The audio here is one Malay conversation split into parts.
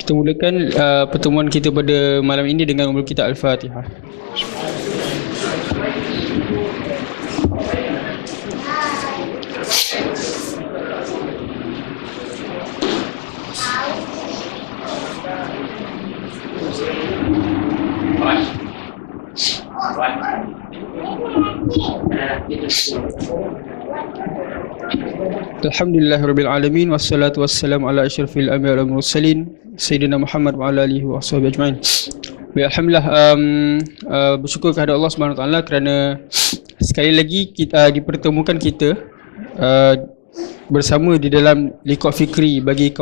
Kita mulakan pertemuan kita pada malam ini dengan ummul kitab Al-Fatihah. Alhamdulillahirabbil alamin wassalatu wassalamu ala asyrafil anbiya'i wal mursalin sayyidina Muhammad wa ala alihi wa sahbihi ajmain. Alhamdulillah, bersyukur kepada Allah Subhanahu wa taala kerana sekali lagi kita dipertemukan kita bersama di dalam liqaa fikri bagi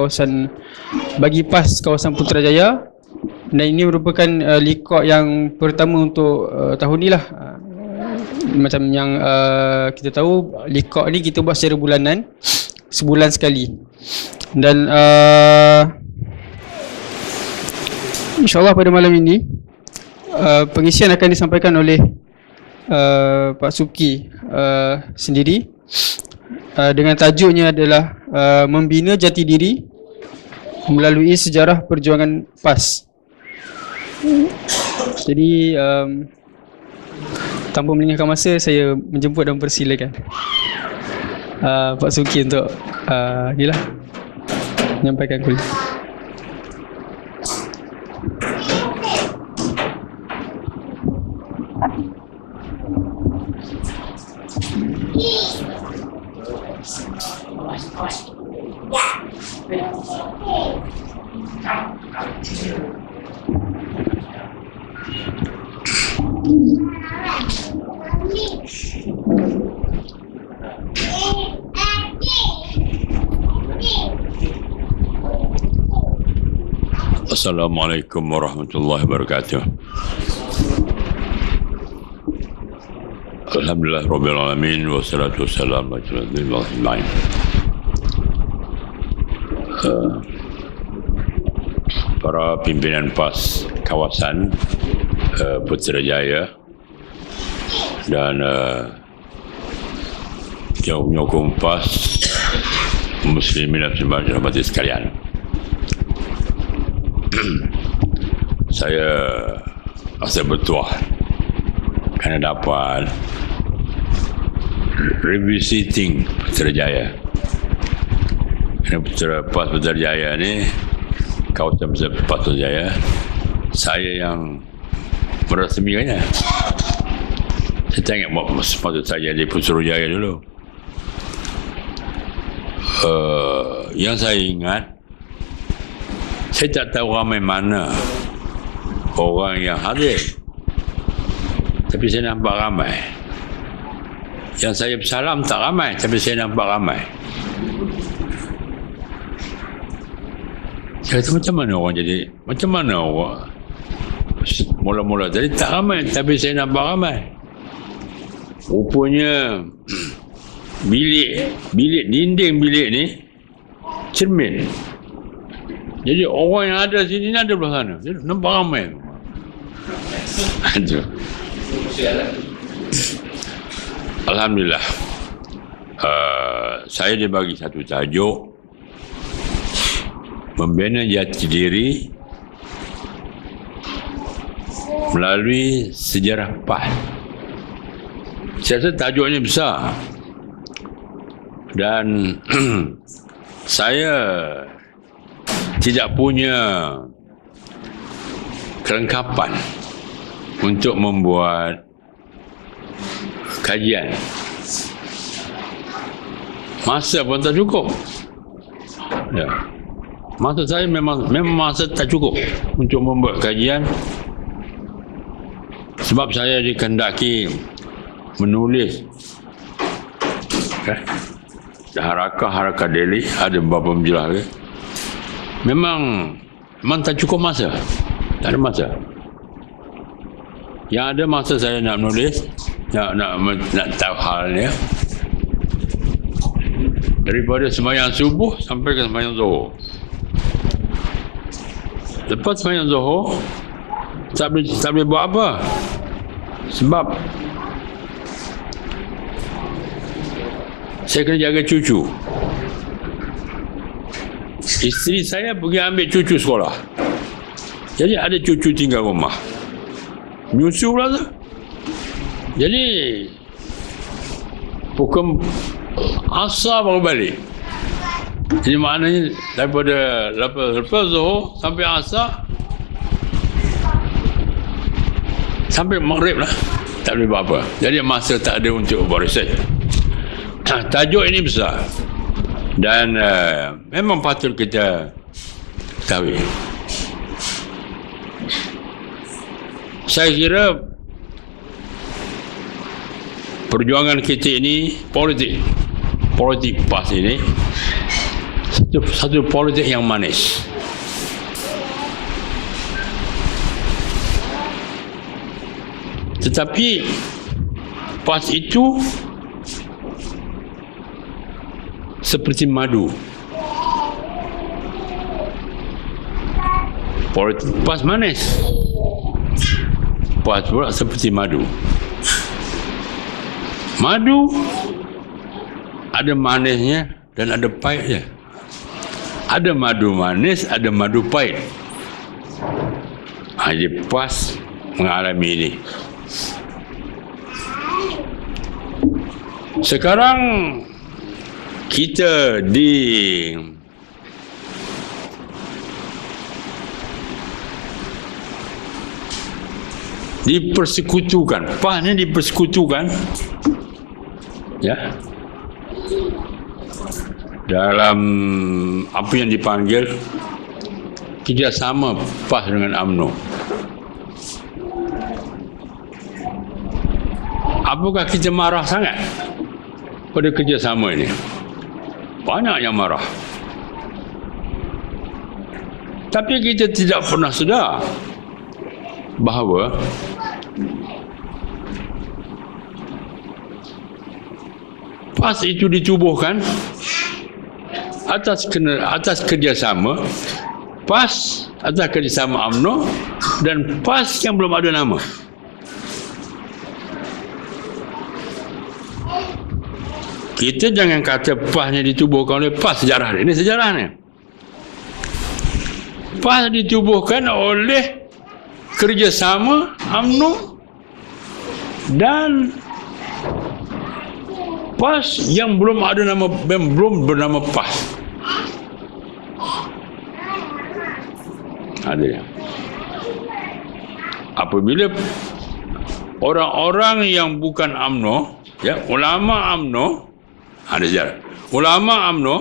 PAS kawasan Putrajaya, dan ini merupakan liqaa yang pertama untuk tahun ni lah. Macam yang kita tahu, liqaa ni kita buat secara bulanan, sebulan sekali, dan InsyaAllah pada malam ini pengisian akan disampaikan oleh Pak Subki sendiri, dengan tajuknya adalah Membina Jati Diri Melalui Sejarah Perjuangan PAS. Jadi tanpa melengahkan masa, saya menjemput dan persilakan Pak Subki untuk menyampaikan kuliah. Assalamualaikum warahmatullahi wabarakatuh. Alhamdulillah rabbil alamin wassalatu wassalamu ala rasulillah. Para pimpinan PAS kawasan Putrajaya dan penyokong PAS muslimin dan muslimat rahmati sekalian. Saya rasa bertuah kerana dapat revisiting Putrajaya. Kerana PAS Putrajaya ni, kawasan PAS Putrajaya, saya yang merasmikannya. Saya tengok sepatut saya di Putrajaya dulu. Yang saya ingat, saya tak tahu ramai mana orang yang hadir, tapi saya nampak ramai. Yang saya bersalam tak ramai, tapi saya nampak ramai. Saya kata, macam mana orang jadi, macam mana orang mula-mula tadi tak ramai, tapi saya nampak ramai. Rupanya dinding bilik ni cermin. Jadi orang yang ada sini ni ada belah sana. Jadi nampak ramai. Alhamdulillah. Saya dibagi satu tajuk, Membina Jati Diri Melalui Sejarah PAS. Saya rasa tajuknya besar. Dan saya tidak punya kelengkapan untuk membuat kajian. Masa pun tak cukup. Ya. Masa saya memang masa tak cukup untuk membuat kajian, sebab saya dikehendaki menulis harakah Delhi, ada beberapa majalah ke. Memang tak cukup masa. Tak ada masa. Yang ada masa saya nak menulis, nak tahu halnya. Daripada sembahyang subuh sampai ke sembahyang zuhur. Lepas sembahyang zuhur, tak boleh buat apa. Sebab saya kena jaga cucu. Isteri saya pergi ambil cucu sekolah. Jadi ada cucu tinggal rumah. Nyusu pula tu. Jadi pukul asar baru balik. Jadi maknanya daripada lepas Zuhur sampai asar sampai maghrib lah. Tak boleh buat apa. Jadi masa tak ada untuk buat research. Tajuk ini besar. Dan memang patut kita ketahui. Saya kira perjuangan kita ini politik PAS ini satu politik yang manis. Tetapi PAS itu seperti madu. Politik PAS manis. PAS pula seperti madu. Madu ada manisnya dan ada pahitnya. Ada madu manis, ada madu pahit. Jadi PAS mengalami ini. Sekarang kita dipersekutukan. PAS ni dipersekutukan ya dalam apa yang dipanggil kerjasama PAS dengan UMNO. Apakah kita marah sangat pada kerjasama ini? Banyak yang marah. Tapi kita tidak pernah sedar bahawa PAS itu ditubuhkan atas kerjasama PAS, atas kerjasama UMNO dan PAS yang belum ada nama. Kita jangan kata PAS-nya ditubuhkan oleh PAS sejarah ini. Ini sejarahnya. PAS ditubuhkan oleh kerjasama UMNO dan PAS yang belum ada nama, belum bernama PAS. Ada. Apabila orang-orang yang bukan UMNO, ya, ulama UMNO, ada sejarah. Ulama UMNO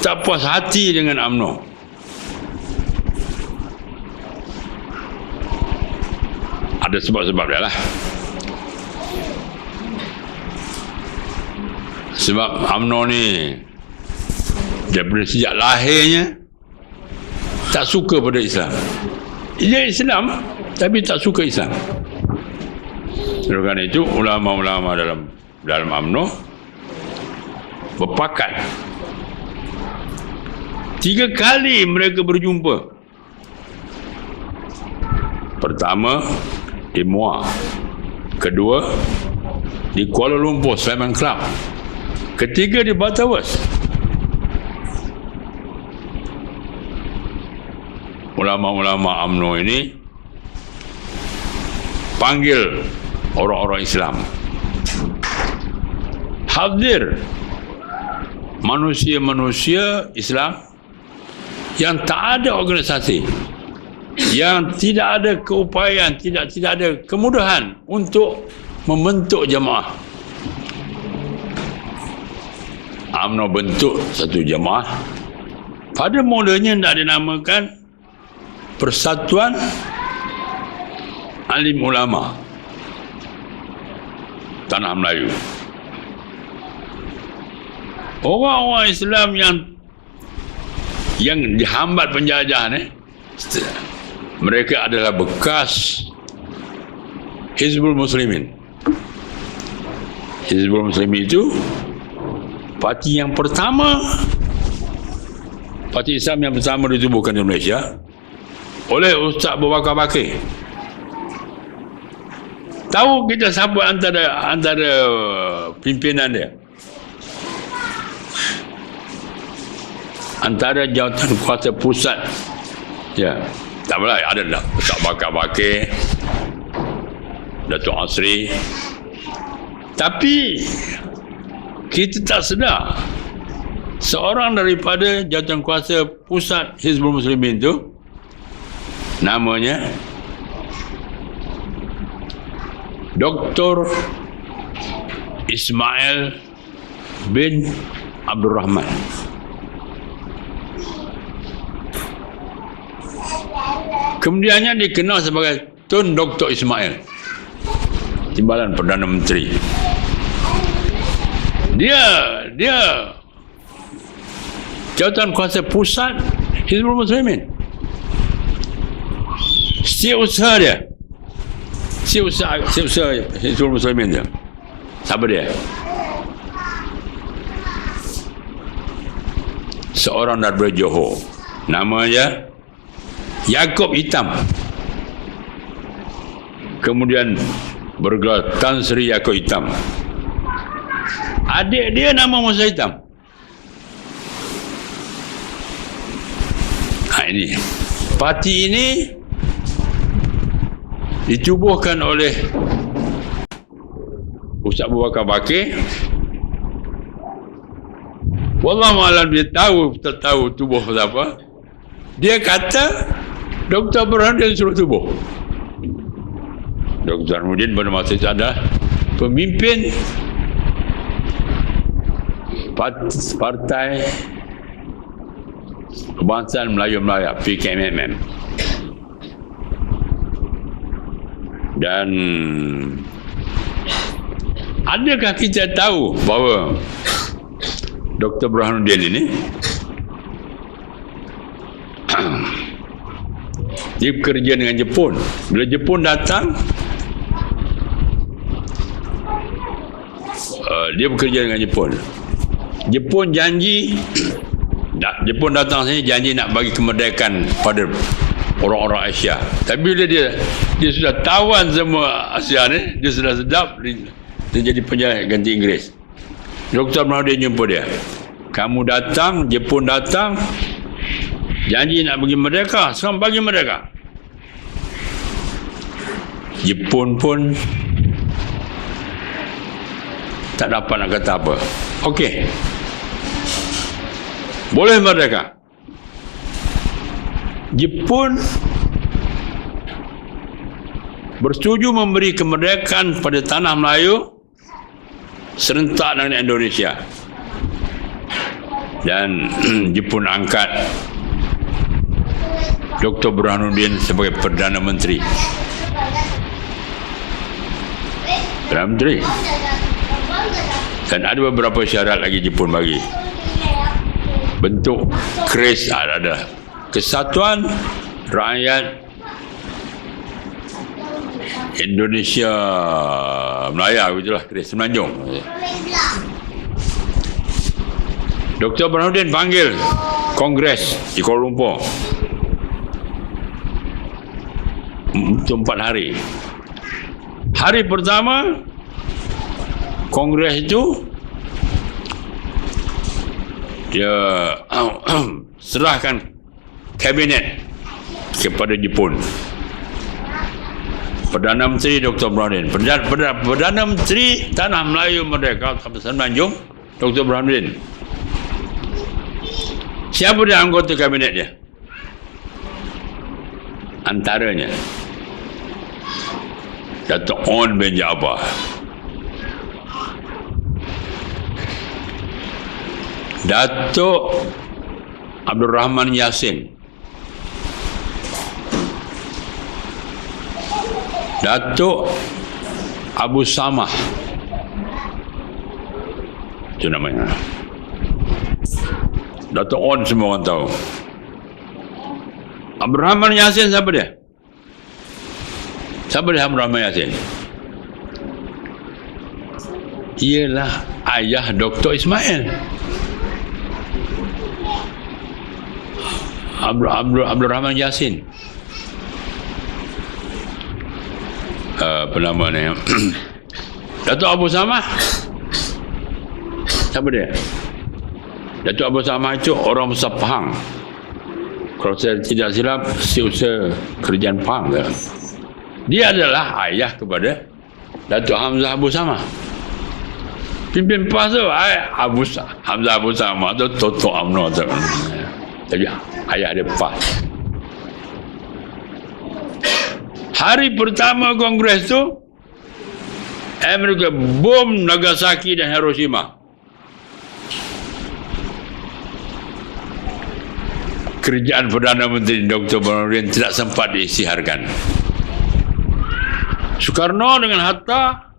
tak puas hati dengan UMNO. Ada sebab-sebab dia lah. Sebab UMNO ni daripada sejak lahirnya tak suka pada Islam. Dia Islam tapi tak suka Islam. Oleh kerana itu ulama-ulama dalam UMNO berpakat. 3 kali mereka berjumpa. Pertama di Muar, kedua di Kuala Lumpur Sulaiman Club, ketiga di Batawas. Ulama-ulama UMNO ini panggil orang-orang Islam, hadir manusia-manusia Islam yang tak ada organisasi, yang tidak ada keupayaan, tidak ada kemudahan untuk membentuk jemaah. UMNO bentuk satu jemaah. Pada mulanya tidak dinamakan Persatuan Alim Ulama Tanah Melayu. Orang-orang Islam yang dihambat penjajah ni, mereka adalah bekas Hizbul Muslimin. Hizbul Muslimin itu parti yang pertama, parti Islam yang pertama ditubuhkan di Malaysia oleh Ustaz Abu Bakar Bakir. Tahu kita siapa antara pimpinan dia? antara jawatan kuasa pusat. Ya, tak apalah, ada dah Ustaz Bakar-Bakir, Datuk Asri. Tapi kita tak sedar seorang daripada jawatan kuasa pusat Hizbul Muslimin tu namanya Dr. Ismail bin Abdul Rahman. Kemudiannya dikenal sebagai Tun Dr. Ismail, Timbalan Perdana Menteri. Dia jawatan kuasa pusat Hizbul Muslimin. Setiausaha dia, setiausaha Hizbul Muslimin dia. Siapa dia? Seorang daripada Johor, namanya Yaakob Hitam. Kemudian bergelar Tan Sri Yaakob Hitam. Adik dia nama Musa Hitam. Ini parti ini ditubuhkan oleh Ustaz Abu Bakar Bakir. Wallahualam dia tak tahu tubuh apa. Dia kata Dr. Burhanuddin suruh tubuh. Dr. Burhanuddin pada masa itu adalah pemimpin Partai Kebangsaan Melayu Melaya, PKMM. Dan adakah kita tahu bahawa Dr. Burhanuddin ini dia bekerja dengan Jepun. Bila Jepun datang, dia bekerja dengan Jepun. Jepun janji, Jepun datang sini janji nak bagi kemerdekaan pada orang-orang Asia. Tapi bila dia sudah tawan semua Asia ni, dia sudah sedap, dia jadi penjajah ganti Inggeris. Dr. Burhanuddin jumpa dia. Kamu datang, Jepun datang, janji nak bagi merdeka, sekarang bagi merdeka. Jepun pun tak dapat nak kata apa. Okey, boleh merdeka. Jepun bersetuju memberi kemerdekaan pada tanah Melayu serentak dengan Indonesia. Dan Jepun angkat Dr. Burhanuddin sebagai Perdana Menteri. Perdana Menteri. Dan ada beberapa syarat lagi Jepun bagi. Bentuk keris ada. Kesatuan Rakyat Indonesia Melaya, begitulah keris Semenanjung. Dr. Burhanuddin panggil Kongres di Kuala Lumpur untuk 4 hari. Hari pertama Kongres itu dia serahkan kabinet kepada Jepun. Perdana Menteri Dr. Burhanuddin, Perdana Menteri Tanah Melayu Merdeka Semenanjung Dr. Burhanuddin. Siapa dia anggota kabinet dia? Antaranya Datuk On bin Jaafar, Datuk Abdul Rahman Yassin, Datuk Abu Samah, itu namanya. Datuk On semua orang tahu. Abdul Rahman Yassin siapa dia? Siapa dia Abdul Rahman Yassin? Ialah ayah Dr. Ismail. Abdul Rahman Yassin. Apa nama ni? Datuk Abu Samah. Siapa dia? Datuk Abu Samad itu orang besar Pahang. Kalau saya tidak silap, seusaha kerajaan Pahang. Dia adalah ayah kepada Datuk Hamzah Abu Samad. Pimpin PAS tu Hamzah Abu Samad tu Totok UMNO tu. Tapi ayah dia PAS. Hari pertama Kongres tu, Amerika bom Nagasaki dan Hiroshima. Kerajaan Perdana Menteri Dr. Burhanuddin tidak sempat diisytiharkan. Soekarno dengan Hatta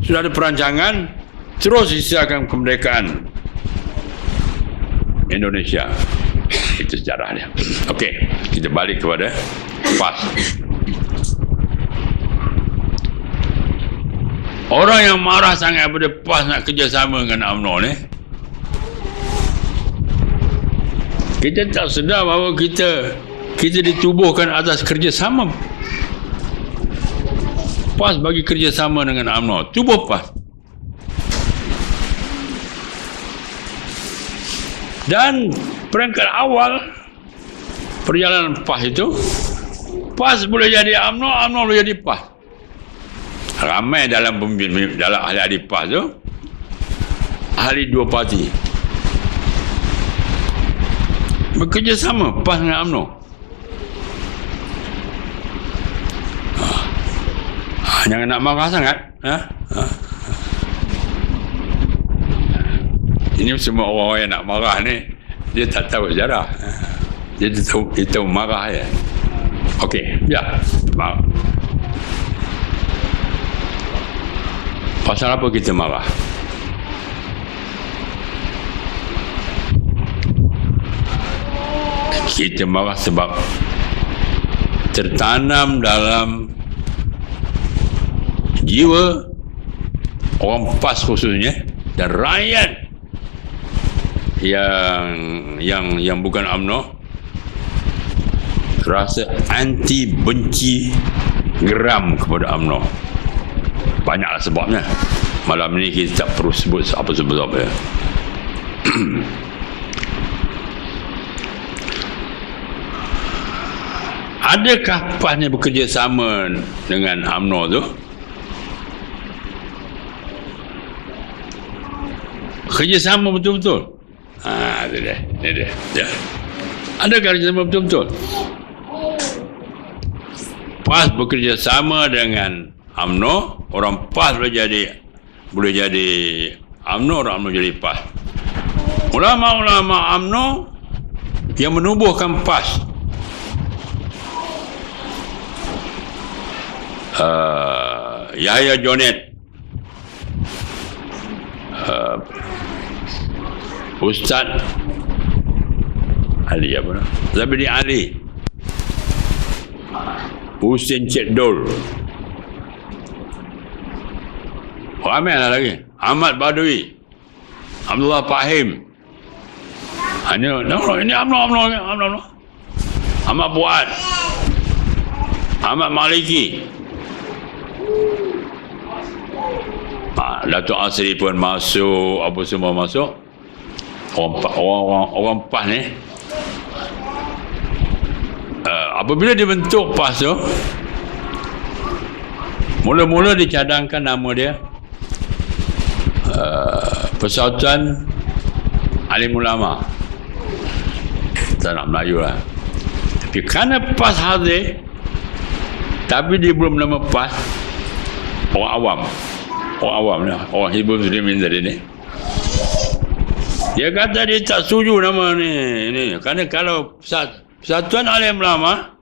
sudah ada perancangan terus isytiharkan kemerdekaan Indonesia. Itu sejarahnya. Okey, kita balik kepada PAS. Orang yang marah sangat pada PAS nak kerjasama dengan UMNO ni, kita tak sedar bahawa kita ditubuhkan atas kerjasama. PAS bagi kerjasama dengan UMNO. Tubuh PAS. Dan peringkat awal perjalanan PAS itu, PAS boleh jadi UMNO, UMNO boleh jadi PAS. Ramai dalam ahli-ahli PAS tu, ahli dua parti. Bekerjasama PAS dengan UMNO. Jangan nak marah sangat. Ini semua orang yang nak marah ni, dia tak tahu sejarah. Dia tahu marah je. Okey, ya. Marah. Pasal apa kita marah? Kita marah sebab tertanam dalam jiwa orang PAS khususnya dan rakyat yang bukan UMNO rasa anti, benci, geram kepada UMNO. Banyaklah sebabnya. Malam ni kita tak perlu sebut apa sebab-sebabnya. Adakah PAS ni bekerjasama dengan UMNO tu? Kerjasama betul-betul. Itu dia. Ya. Adakah kerjasama betul-betul? PAS bekerjasama dengan UMNO, orang PAS boleh jadi UMNO, orang UMNO jadi PAS. Ulama-ulama UMNO yang menubuhkan PAS, Yahya Jonet, Ustaz Ali Zabidi Ali, Husin Cik Dol, ramai lah lagi, Ahmad Badawi, Abdullah Fahim. Ini UMNO. Ahmad Fuad, Ahmad Maliki, Datuk Asri pun masuk, apa semua masuk. Orang PAS ni, apabila dibentuk PAS tu, mula-mula dicadangkan nama dia Persatuan Alim Ulama Tanah Melayu lah. Tapi kerana PAS hadir, tapi dia belum nama PAS, orang awam lah, orang Hizbul Muslimin tadi ni, dia kata dia tak setuju nama ni. Kerana kalau Persatuan Alim Ulama,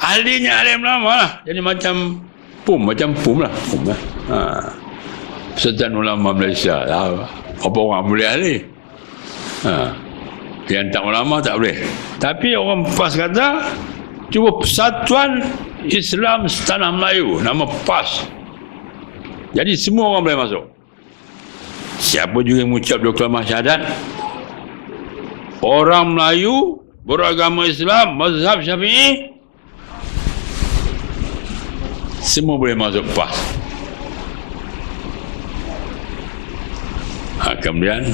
ahlinya Alim Ulama lah, jadi macam PUM lah. Persatuan Ulama Malaysia lah. Apa orang boleh ahli? Yang tak ulama tak boleh. Tapi orang PAS kata, cuba Persatuan Islam Tanah Melayu, nama PAS. Jadi semua orang boleh masuk. Siapa juga yang mengucap dua kalimah syahadat, orang Melayu beragama Islam, mazhab Syafi'i, semua boleh masuk PAS. Kemudian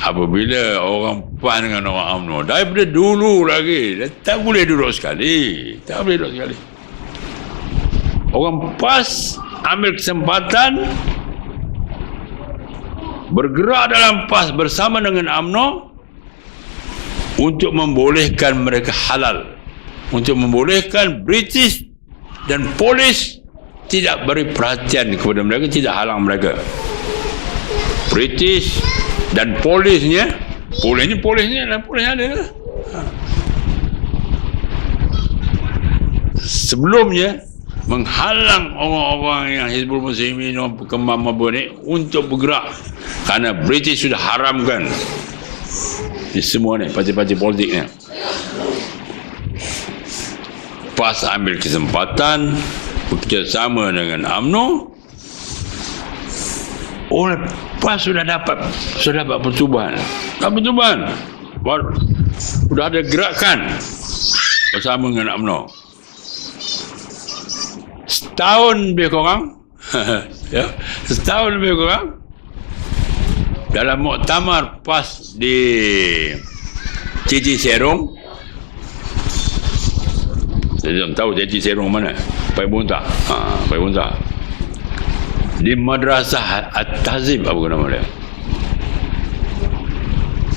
apabila orang PAS dengan orang UMNO daripada dulu lagi, tak boleh duduk sekali. Orang PAS ambil kesempatan bergerak dalam PAS bersama dengan UMNO untuk membolehkan mereka halal, untuk membolehkan British dan polis tidak beri perhatian kepada mereka, tidak halang mereka. British dan polisnya ada lah. Sebelumnya menghalang orang-orang yang Hizbul Muslimin, Kemam ni untuk bergerak, kerana British sudah haramkan di semua ni parti-parti politiknya. PAS ambil kesempatan bekerjasama dengan UMNO. Oleh PAS sudah dapat pertubuhan. Sudah ada gerakan bersama dengan UMNO. Setahun lebih kurang dalam muktamar PAS di Cici Serong. Saya tak tahu Cici Serong mana. Pai Buntah. Di Madrasah At-Tahzib, apa nama dia?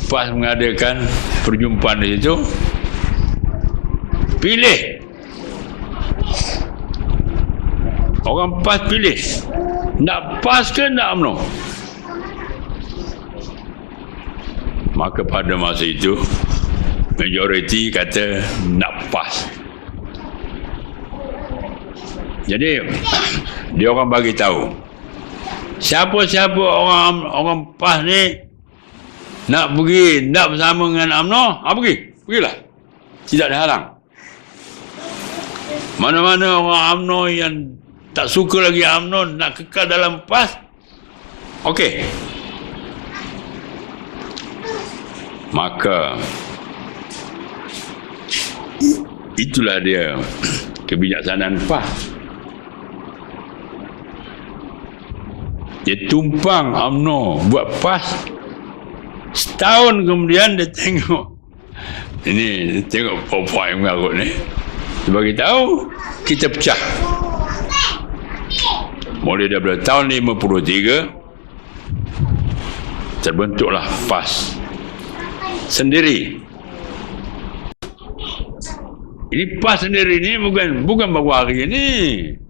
PAS mengadakan perjumpaan di situ. Pilih. Orang PAS pilih. Nak PAS ke nak UMNO? Maka pada masa itu majoriti kata nak PAS. Jadi dia orang bagi tahu siapa-siapa orang PAS ni nak pergi, nak bersama dengan UMNO, pergilah, tidak dihalang. Mana-mana orang UMNO yang tak suka lagi UMNO nak kekal dalam PAS, okey. Maka itulah dia kebijaksanaan PAS. Dia tumpang UMNO buat PAS. Setahun kemudian dia tengok Popok yang mengarut ni, dia bagi tahu kita pecah. Mulai daripada tahun 53 terbentuklah PAS sendiri. Ini PAS sendiri ni bukan baru hari ini,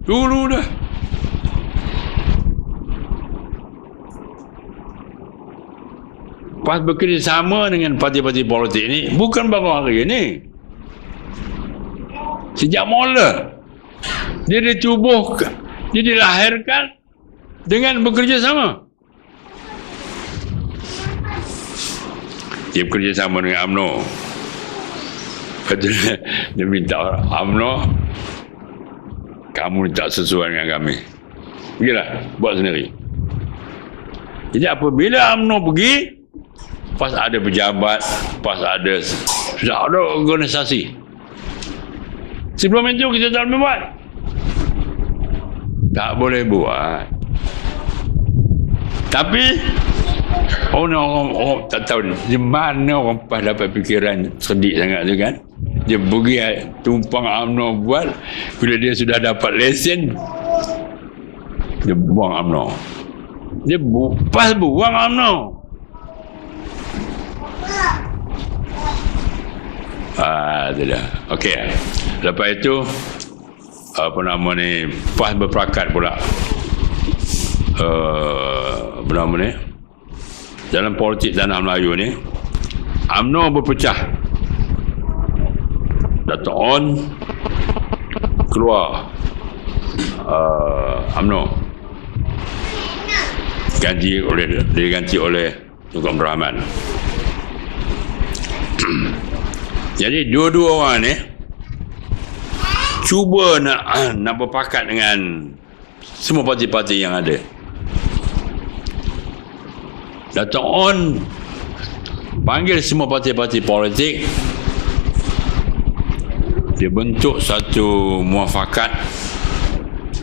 dulu dah. PAS bekerjasama dengan parti-parti politik ni bukan baru hari ini. Sejak mula dia ditubuhkan, dia dilahirkan dengan bekerjasama. Dia bekerjasama dengan UMNO. Dia minta UMNO, kamu tak sesuai dengan kami, pergilah buat sendiri. Jadi apabila UMNO pergi, PAS ada pejabat, PAS ada, sudah ada organisasi. Sebelum itu kita tak boleh buat. Tak boleh buat. Tapi orang tak tahu di mana orang PAS dapat fikiran cerdik sangat tu kan. Dia pergi tumpang UMNO buat, bila dia sudah dapat lesen, dia buang UMNO. Dia PAS buang UMNO. Itu dah. Okey. Lepas itu apa nama ni, PAS berperakat pula. Apa nama ni? Dalam politik tanah Melayu ni, UMNO berpecah. Dato' On keluar UMNO diganti oleh Tunku Abdul Rahman. Jadi dua-dua orang ni cuba nak berpakat dengan semua parti-parti yang ada. Dato' On panggil semua parti-parti politik, dia bentuk satu muafakat,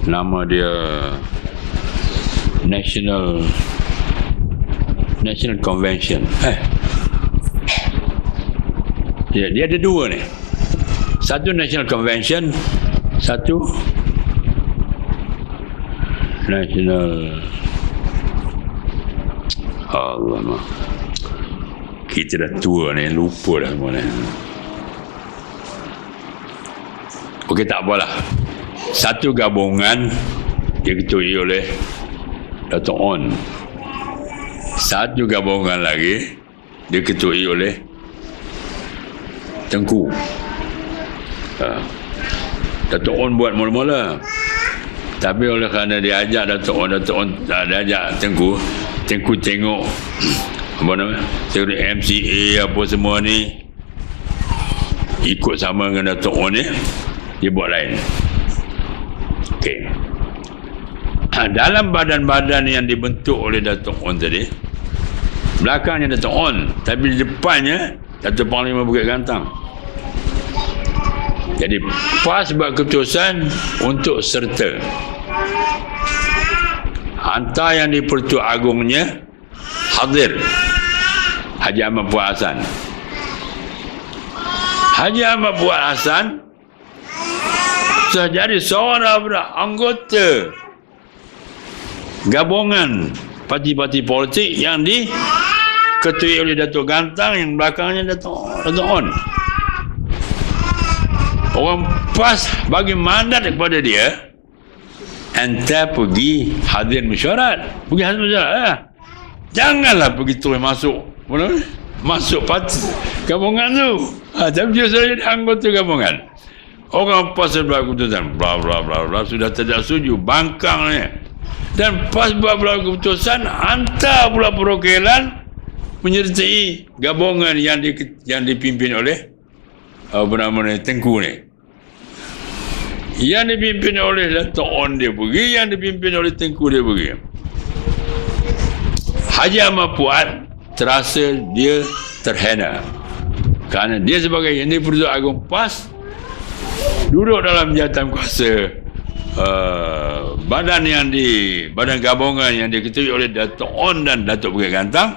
nama dia National National Convention. Dia ada dua ni. Satu National Convention, satu National Allah. Kita dah tua ni, lupa dah semua ni. Okey, tak apalah. Satu gabungan diketuai oleh Dato' On. Satu gabungan lagi diketuai oleh Tengku. Dato' On buat mula-mula. Tapi oleh kerana dia ajak Dato' On dia ajak Tengku tengok apa nama, teori MCA apa semua ni ikut sama dengan Dato' On ni, dia buat lain. Okey. Dalam badan-badan yang dibentuk oleh Dato' On tadi, belakangnya Dato' On, tapi di depannya Dato' Panglima Bukit Gantang. Jadi PAS buat keputusan untuk serta hantar yang di Pertua Agungnya hadir Haji Ahmad Fuad Hassan. Haji Ahmad Fuad Hassan sudah jadi seorang anggota gabungan parti-parti politik yang diketuai oleh Dato' Gantang, yang belakangnya Dato' On. Orang PAS bagi mandat kepada dia, anda pergi hadir mesyuarat. Pergi hadir mesyuarat. Janganlah pergi terus masuk parti gabungan tu. Tapi dia sudah jadi anggota gabungan. Orang PAS buat keputusan, bla bla bla bla, sudah tidak setuju, bangkang ni. Dan PAS buat keputusan, hantar pula perwakilan menyertai gabungan yang dipimpin oleh Tengku ni. Yang dipimpin oleh Dato' On dia pergi, yang dipimpin oleh Tengku dia pergi. Haji Ahmad Fuad terasa dia terhina kerana dia sebagai Yang di-Pertua Agong PAS duduk dalam jawatan kuasa badan gabungan yang diketuai oleh Dato' On dan Dato' Bukit Gantang,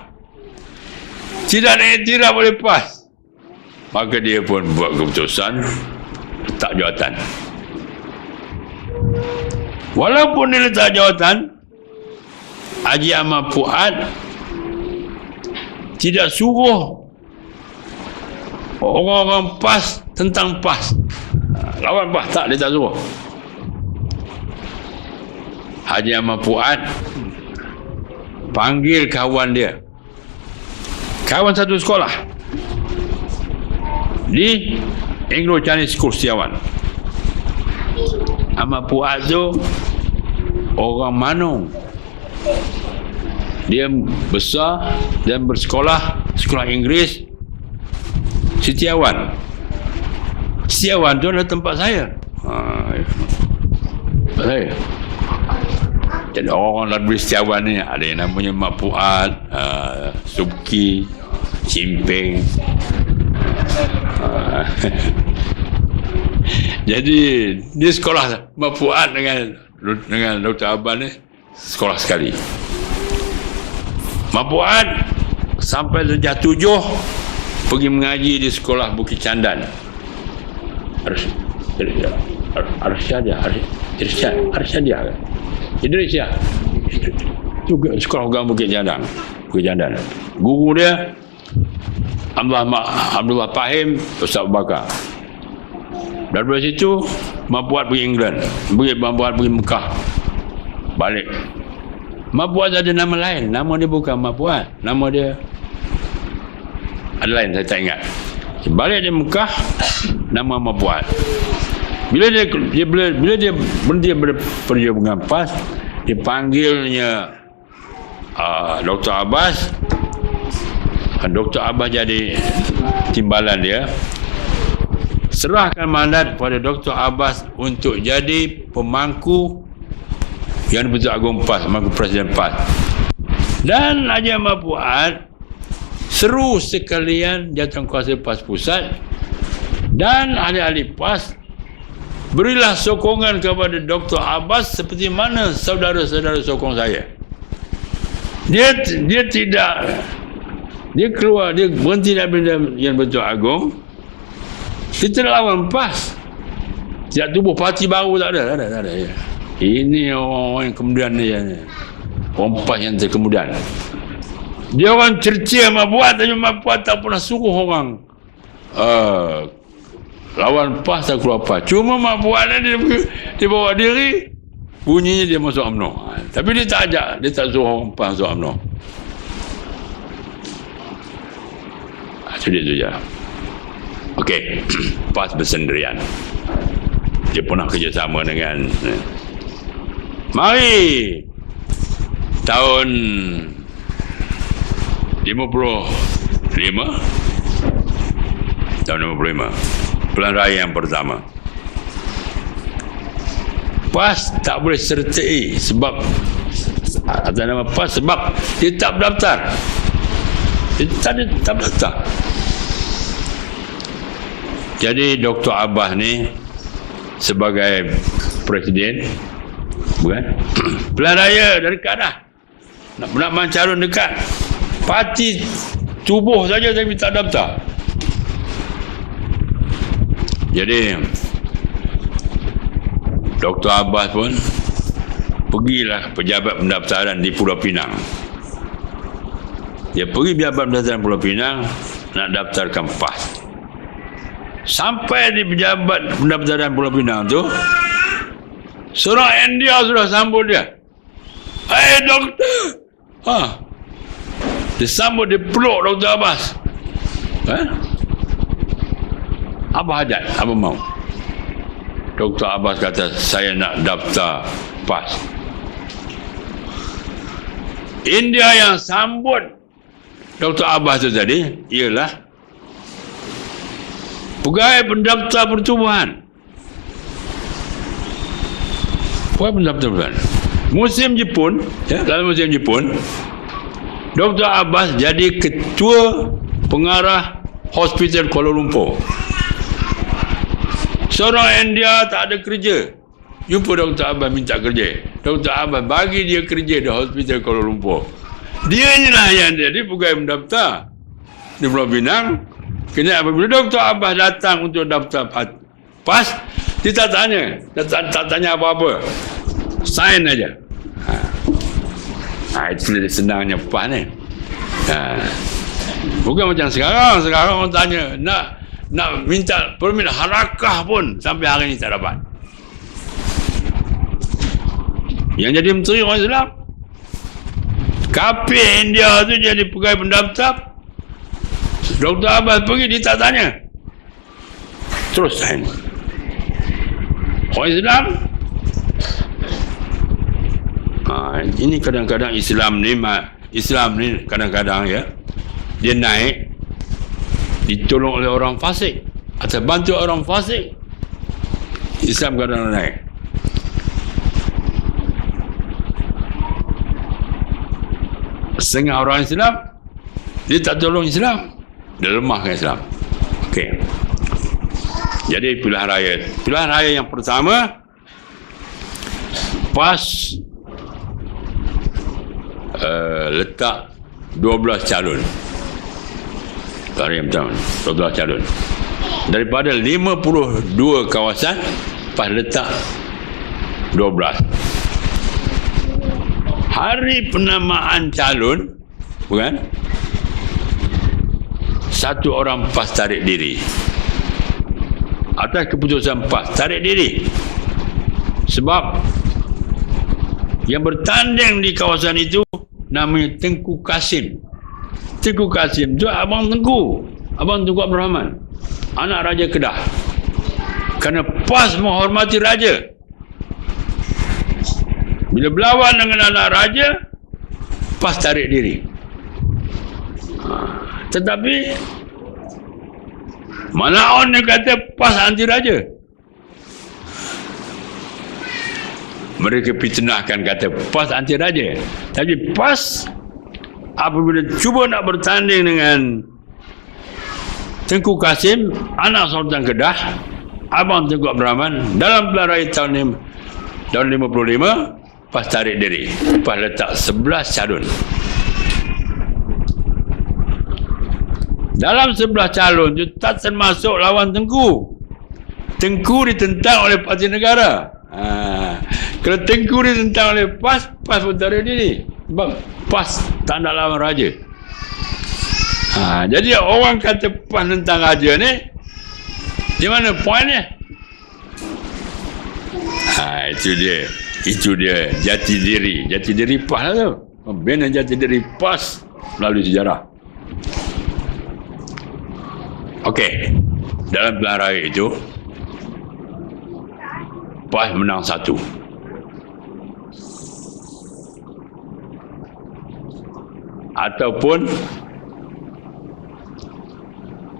tidak diiktiraf oleh PAS. Maka dia pun buat keputusan letak jawatan. Walaupun dia letak jawatan, Haji Ahmad Fuad tidak suruh orang-orang PAS tentang PAS, lawan PAS, tak, dia tak suruh. Haji Ahmad Fuad panggil kawan dia, kawan satu sekolah di Anglo Chinese School Setiawan. Ahmad Fuad tu orang Manung. Dia besar dan bersekolah sekolah Inggeris Setiawan. Setiawan tu adalah tempat saya. Tempat saya. Dan orang dari Setiawan ni ada yang namanya Mak Fuad, Subki, Cimpeng. Jadi dia sekolah Mak Fuad dengan Dr. Abang ni sekolah sekali. Mak Fuad sampai darjah 7 pergi mengaji di sekolah Bukit Candan. Arsyadiah. Idrisiah. Juga sekolah agama Bukit Candan. Guru dia Abdullah Fahim, Ustaz Abu Bakar. Dari situ Mak Fuad pergi England, Mak Fuad pergi Mekah, balik. Mak Fuad ada nama lain, nama dia bukan Mak Fuad, nama dia ada lain, saya tak ingat. Balik dia Mekah, nama Mak Fuad. Bila dia berhenti berperjuangan PAS, dipanggilnya Dr. Abbas. Dr. Abbas jadi timbalan dia. Serahkan mandat kepada Dr. Abbas untuk jadi pemangku Yang di-Pertua Agong PAS, pemangku Presiden PAS. Dan Haji Ahmad Fuad seru sekalian jawatankuasa PAS Pusat dan ahli-ahli PAS, berilah sokongan kepada Dr. Abbas seperti mana saudara-saudara sokong saya. Dia tidak, dia keluar, dia berhenti daripada Yang Bertuan Agong. Kita nak lawan PAS. Tidak tubuh parti baru, tak ada. Ya. Ini orang yang kemudian ni, orang PAS yang terkemudian. Dia orang cerca mak buat, tapi mak buat tak pernah suruh orang lawan PAS tak keluar PAS. Cuma mak buat dia bawa diri, bunyinya dia masuk UMNO. Tapi dia tak ajak, dia tak suruh orang PAS masuk UMNO. Itu dia tu je. Okey, PAS bersendirian. Dia pernah kerjasama dengan, mari tahun 55, pilihan raya yang pertama, PAS tak boleh sertai sebab atas nama PAS, sebab dia tak berdaftar. Dia tak berdaftar. Jadi Dr. Abbas ni sebagai presiden, bukan? Pilihan raya dah dekat dah. Nak mencalon dekat. Parti tubuh saja tapi tak daftar. Jadi Dr. Abbas pun pergilah pejabat pendaftaran di Pulau Pinang. Dia pergi pejabat pendaftaran Pulau Pinang nak daftarkan PAS. Sampai di pejabat pendaftaran Pulau Pinang tu, seorang India sudah sambut dia. Hai doktor. Dia sambut, dia peluk Dr. Abbas. Apa hajat? Apa mau? Dr. Abbas kata, saya nak daftar PAS. India yang sambut Dr. Abbas tu tadi ialah pegawai pendaftar pertubuhan. Pegawai pendaftar pertubuhan. Musim Jepun, dalam musim Jepun, Dr. Abbas jadi ketua pengarah hospital Kuala Lumpur. Seorang India tak ada kerja. Jumpa Dr. Abbas minta kerja. Dr. Abbas bagi dia kerja di hospital Kuala Lumpur. Dia inilah yang jadi pegawai pendaftar di Pulau Pinang. Kena apabila Dr. Abbas datang untuk daftar PAS, dia tak tanya. Tak tanya apa-apa. Sign aja. Itu senangnya PAS ni. Bukan macam sekarang. Sekarang orang tanya, nak minta permit harakah pun sampai hari ini tak dapat. Yang jadi menteri orang Islam, kafir India tu jadi pegawai pendaftar. Dr. Abbas pergi, dia tak tanya. Terus sign. Orang Islam, ini kadang-kadang Islam ni kadang-kadang ya, dia naik ditolong oleh orang fasik atau bantu orang fasik. Islam kadang-kadang naik. Setengah orang Islam dia tak tolong Islam, dia lemahkan Islam. Okey. Jadi pilihan raya yang pertama, PAS letak 12 calon. Yang pertama 12 calon. Daripada 52 kawasan, PAS letak 12. Hari penamaan calon, bukan? Satu orang PAS tarik diri. Atas keputusan PAS tarik diri. Sebab yang bertanding di kawasan itu namanya Tengku Kasim. Tengku Kasim itu Abang Tengku Abdul Rahman, anak Raja Kedah. Kerana PAS menghormati Raja. Bila berlawan dengan anak Raja, PAS tarik diri. Tetapi mana orang yang kata PAS anti Raja? Mereka fitnahkan kata PAS anti Raja. Tapi PAS apabila cuba nak bertanding dengan Tengku Kasim, anak Sultan Kedah, Abang Tengku Abdul Rahman, dalam pilihan raya tahun 55, PAS tarik diri. PAS letak 11 calon. Dalam 11 calon itu tak termasuk lawan Tengku. Tengku ditentang oleh Parti Negara. Kalau Tengku ditentang oleh PAS, PAS pun tak ada diri. Sebab PAS tak nak lawan Raja. Jadi orang kata PAS tentang Raja ni, di mana poinnya? Itu dia jati diri PAS lah tu. Membina jati diri PAS melalui sejarah. Okey, dalam pilihan raya itu PAS menang 1. Ataupun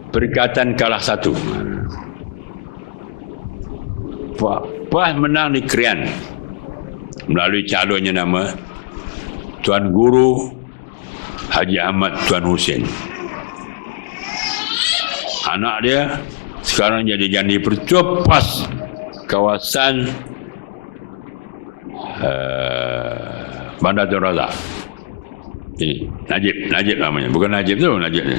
Perikatan kalah 1. PAS menang di Krian melalui calonnya nama Tuan Guru Haji Ahmad Tuan Husin. Anak dia sekarang jadi Jandi Pertua PAS kawasan Bandar Tun Razak. Ini Najib namanya, bukan Najib tu, Najib ni.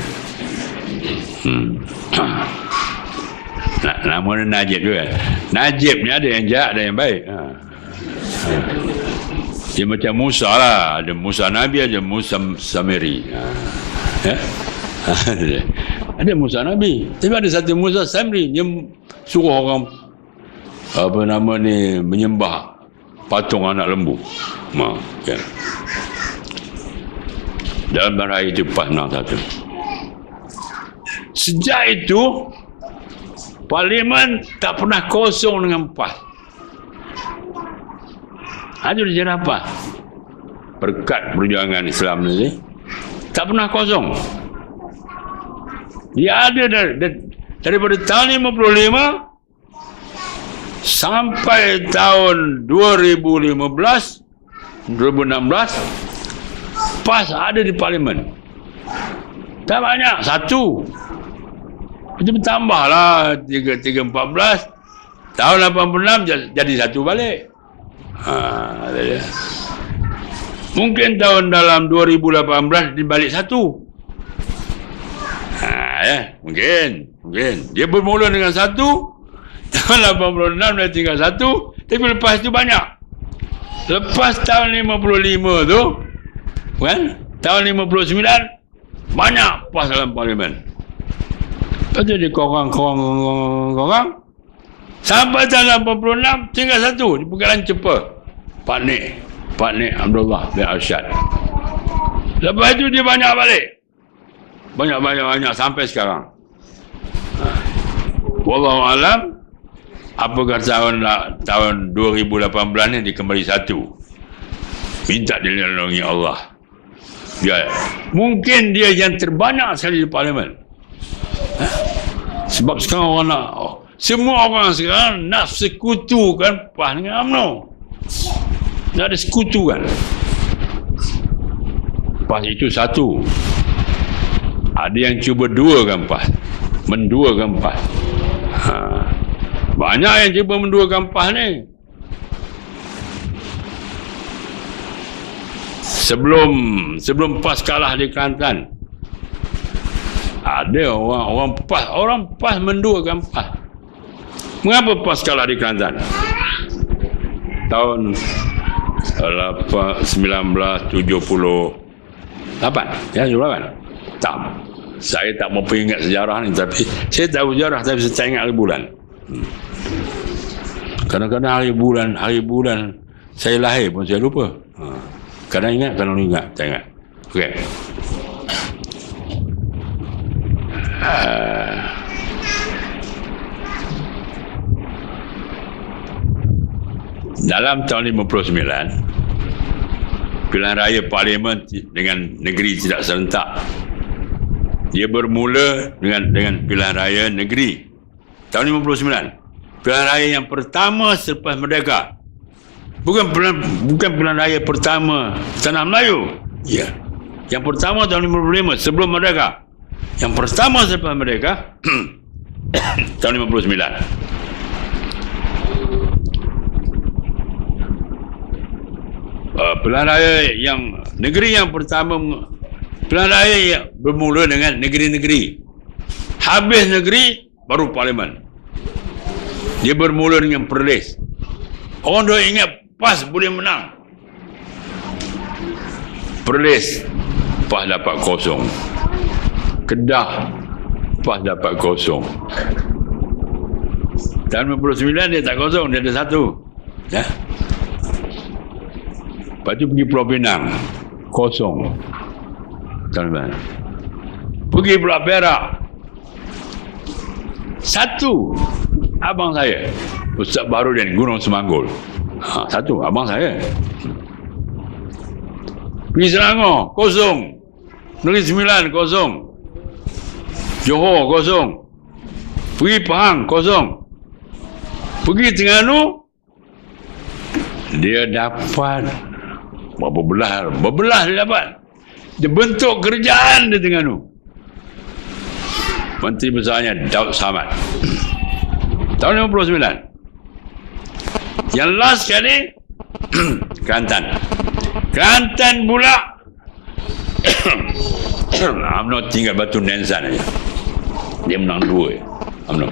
Nama dia Najib tu kan. Najib ni ada yang jahat, ada yang baik. Dia macam Musa lah. Ada Musa Nabi, ada Musa Samiri. Ada Musa Nabi. Tapi ada satu Musa Samiri. Dia suruh orang menyembah patung anak lembu. Kan. Dalam raya itu PAS menang 1. Sejak itu Parlimen tak pernah kosong dengan PAS. Ada sejarah PAS. Berkat perjuangan Islam ni tak pernah kosong. Dia ada daripada tahun 55 sampai tahun 2016 PAS ada di Parlimen. Tak banyak, 1. Itu bertambahlah 3-14. Tahun 86 jadi 1 balik. Mungkin tahun dalam 2018 dibalik 1. Mungkin. Dia bermula dengan 1. Tahun 86 dia tinggal 1. Tapi lepas itu banyak. Lepas tahun 55 tu, kan? Tahun 59 banyak PAS dalam Parlimen. Lepas tu dia korang sampai tahun 86 tinggal 1 di Pekalan Cepa, Pak Nik Abdullah bin Arsyad. Lepas itu dia banyak balik, banyak sampai sekarang. Wallahu alam, apakah tahun 2018 ni dia kembali 1. Minta dilindungi Allah. Mungkin dia yang terbanyak sekali di Parlimen. Sebab sekarang orang nak, semua orang sekarang nak sekutukan PAS dengan UMNO. Nak ada sekutu kan. PAS itu 1. Ada yang cuba duakan PAS, menduakan PAS. Banyak yang cuba menduakan PAS ni. Sebelum PAS kalah di Kelantan, ada orang PAS menduakan PAS. Mengapa PAS kalah di Kelantan? Tahun 1978. Ya, 78. Tak. Saya tak mau ingat sejarah ni, tapi saya tahu sejarah, tapi saya tak ingat hari bulan. Kadang-kadang hari bulan saya lahir pun saya lupa. Kadang ingat, kadang ingat, tak ingat. Okey. Dalam tahun 59, pilihan raya Parlimen dengan negeri tidak serentak. Dia bermula dengan pilihan raya negeri. Tahun 59, pilihan raya yang pertama selepas merdeka. Bukan pilihan raya pertama Tanah Melayu. Ya. Yang pertama tahun 55 sebelum merdeka. Yang pertama selepas merdeka tahun 59. Pilihan raya yang negeri yang pertama, pilihan raya yang bermula dengan negeri-negeri. Habis negeri, baru parlimen. Dia bermula dengan Perlis. Orang dah ingat PAS boleh menang. Perlis, PAS dapat 0. Kedah, PAS dapat 0. Tahun 99 dia tak 0, dia ada 1. Ya. Lepas tu pergi Pulau Pinang, 0. Tahun mana? Pergi Pulau Perak, 1. Abang saya, Ustaz Baharudin, Gunung Semanggul. 1, abang saya. Pergi Selangor, 0. Negeri Sembilan, 0. Johor, 0. Pergi Pahang, 0. Pergi Terengganu, dia dapat berbelah dia dapat. Dia bentuk kerajaan di Terengganu. Menteri besarnya Daud Samad. Tahun 59. Yang last sekali Kelantan. Kelantan pula UMNO tinggal batu Nensan aja. Dia menang 2 je. UMNO.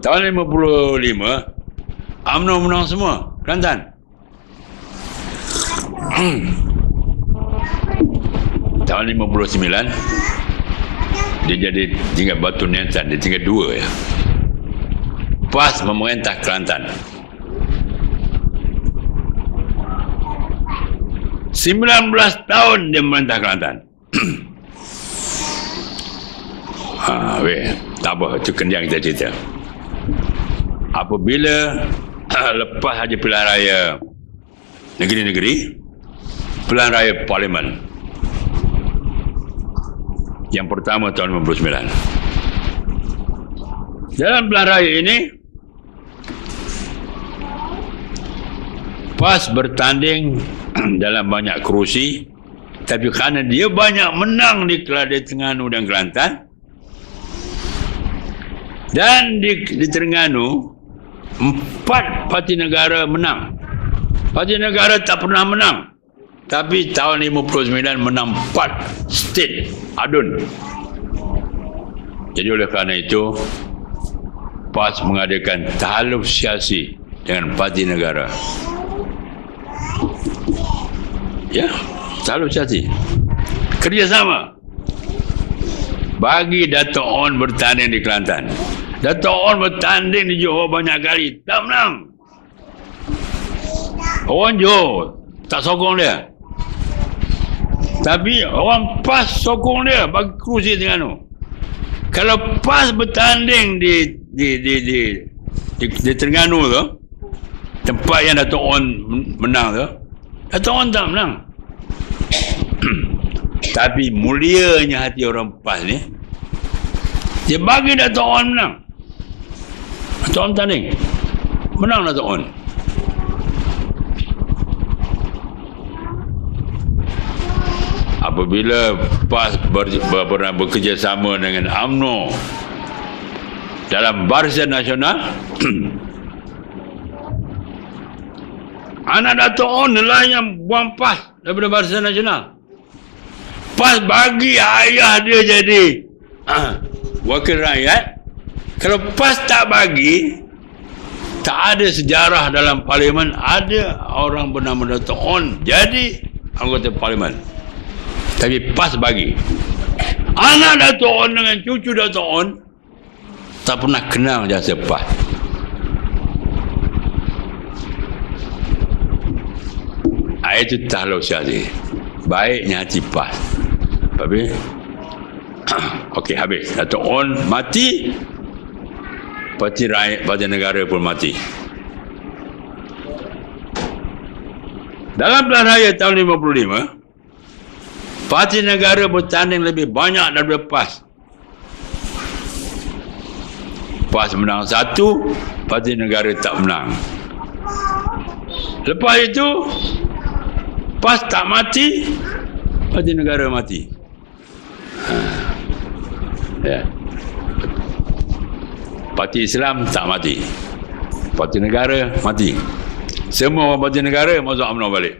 Tahun 55 UMNO menang semua Kelantan. Tahun 59 dia jadi tinggal batu Nensan. Dia tinggal 2 je. PAS memerintah Kelantan. 19 tahun dia memerintah Kelantan. Tak apa, itu kendiang kita cerita. Apabila lepas haji pilihan raya negeri-negeri, pilihan raya parlimen yang pertama tahun 59. Dalam pilihan raya ini PAS bertanding dalam banyak kerusi, tapi kerana dia banyak menang di Terengganu dan Kelantan, dan di Terengganu 4 parti negara menang. Parti negara tak pernah menang, tapi tahun 59 menang 4 state adun. Jadi oleh kerana itu PAS mengadakan tahaluf siasi dengan parti negara. Ya, tahaluf siasi. Kerjasama. Bagi Dato' On bertanding di Kelantan. Dato' On bertanding di Johor banyak kali, tak menang. Orang Johor tak sokong dia. Tapi orang PAS sokong dia bagi kerusi Terengganu. Kalau PAS bertanding di Terengganu tu, tempat yang Dato' On menang tu, Dato' On tak menang. Tapi mulianya hati orang PAS ni, dia bagi Dato' On menang. Dato' On tanding, menang Dato' On. Apabila PAS pernah bekerjasama dengan UMNO dalam Barisan Nasional, anak Dato' On lah yang buang PAS daripada Barisan Nasional. PAS bagi ayah dia jadi wakil rakyat. Kalau PAS tak bagi, tak ada sejarah dalam parlimen ada orang bernama Dato' On jadi anggota parlimen. Tapi PAS bagi. Anak Dato' On dengan cucu Dato' On tak pernah kenal jasa PAS. Itu tahaluf siasi. Baiknya hati PAS. Tapi okey, habis. Dato' On mati, parti rakyat, parti negara pun mati. Dalam pilihan raya tahun 55, parti negara bertanding lebih banyak daripada PAS. PAS menang 1, parti negara tak menang. Lepas itu PAS tak mati, parti negara mati. Ya. Parti Islam tak mati, parti negara mati. Semua orang parti negara masuk UMNO balik.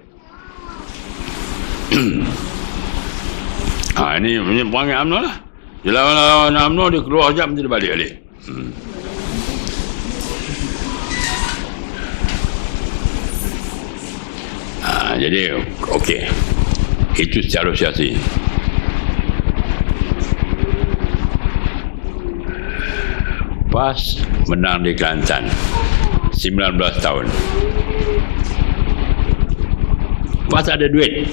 Ini panggil UMNO lah. Dia lawan UMNO, dia keluar sekejap, dia balik. Jadi, okey. Itu secara siasi. PAS menang di Kelantan 19 tahun. PAS ada duit.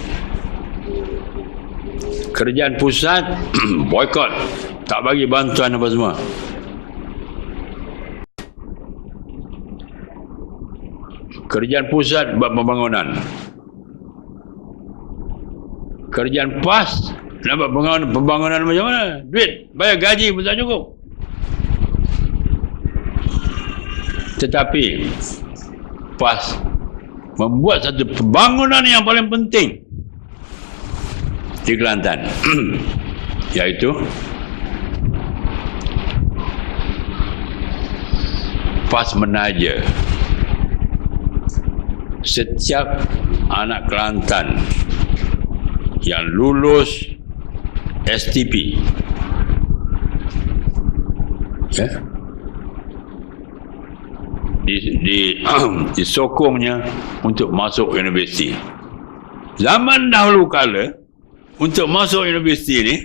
Kerajaan pusat boykot, tak bagi bantuan apa semua. Kerajaan pusat buat pembangunan. Kerajaan PAS nak buat pembangunan macam mana? Duit, bayar gaji pun tak cukup. Tetapi PAS membuat satu pembangunan yang paling penting di Kelantan, iaitu PAS menaja setiap anak Kelantan yang lulus STP, disokongnya untuk masuk universiti. Zaman dahulu kala, untuk masuk universiti ni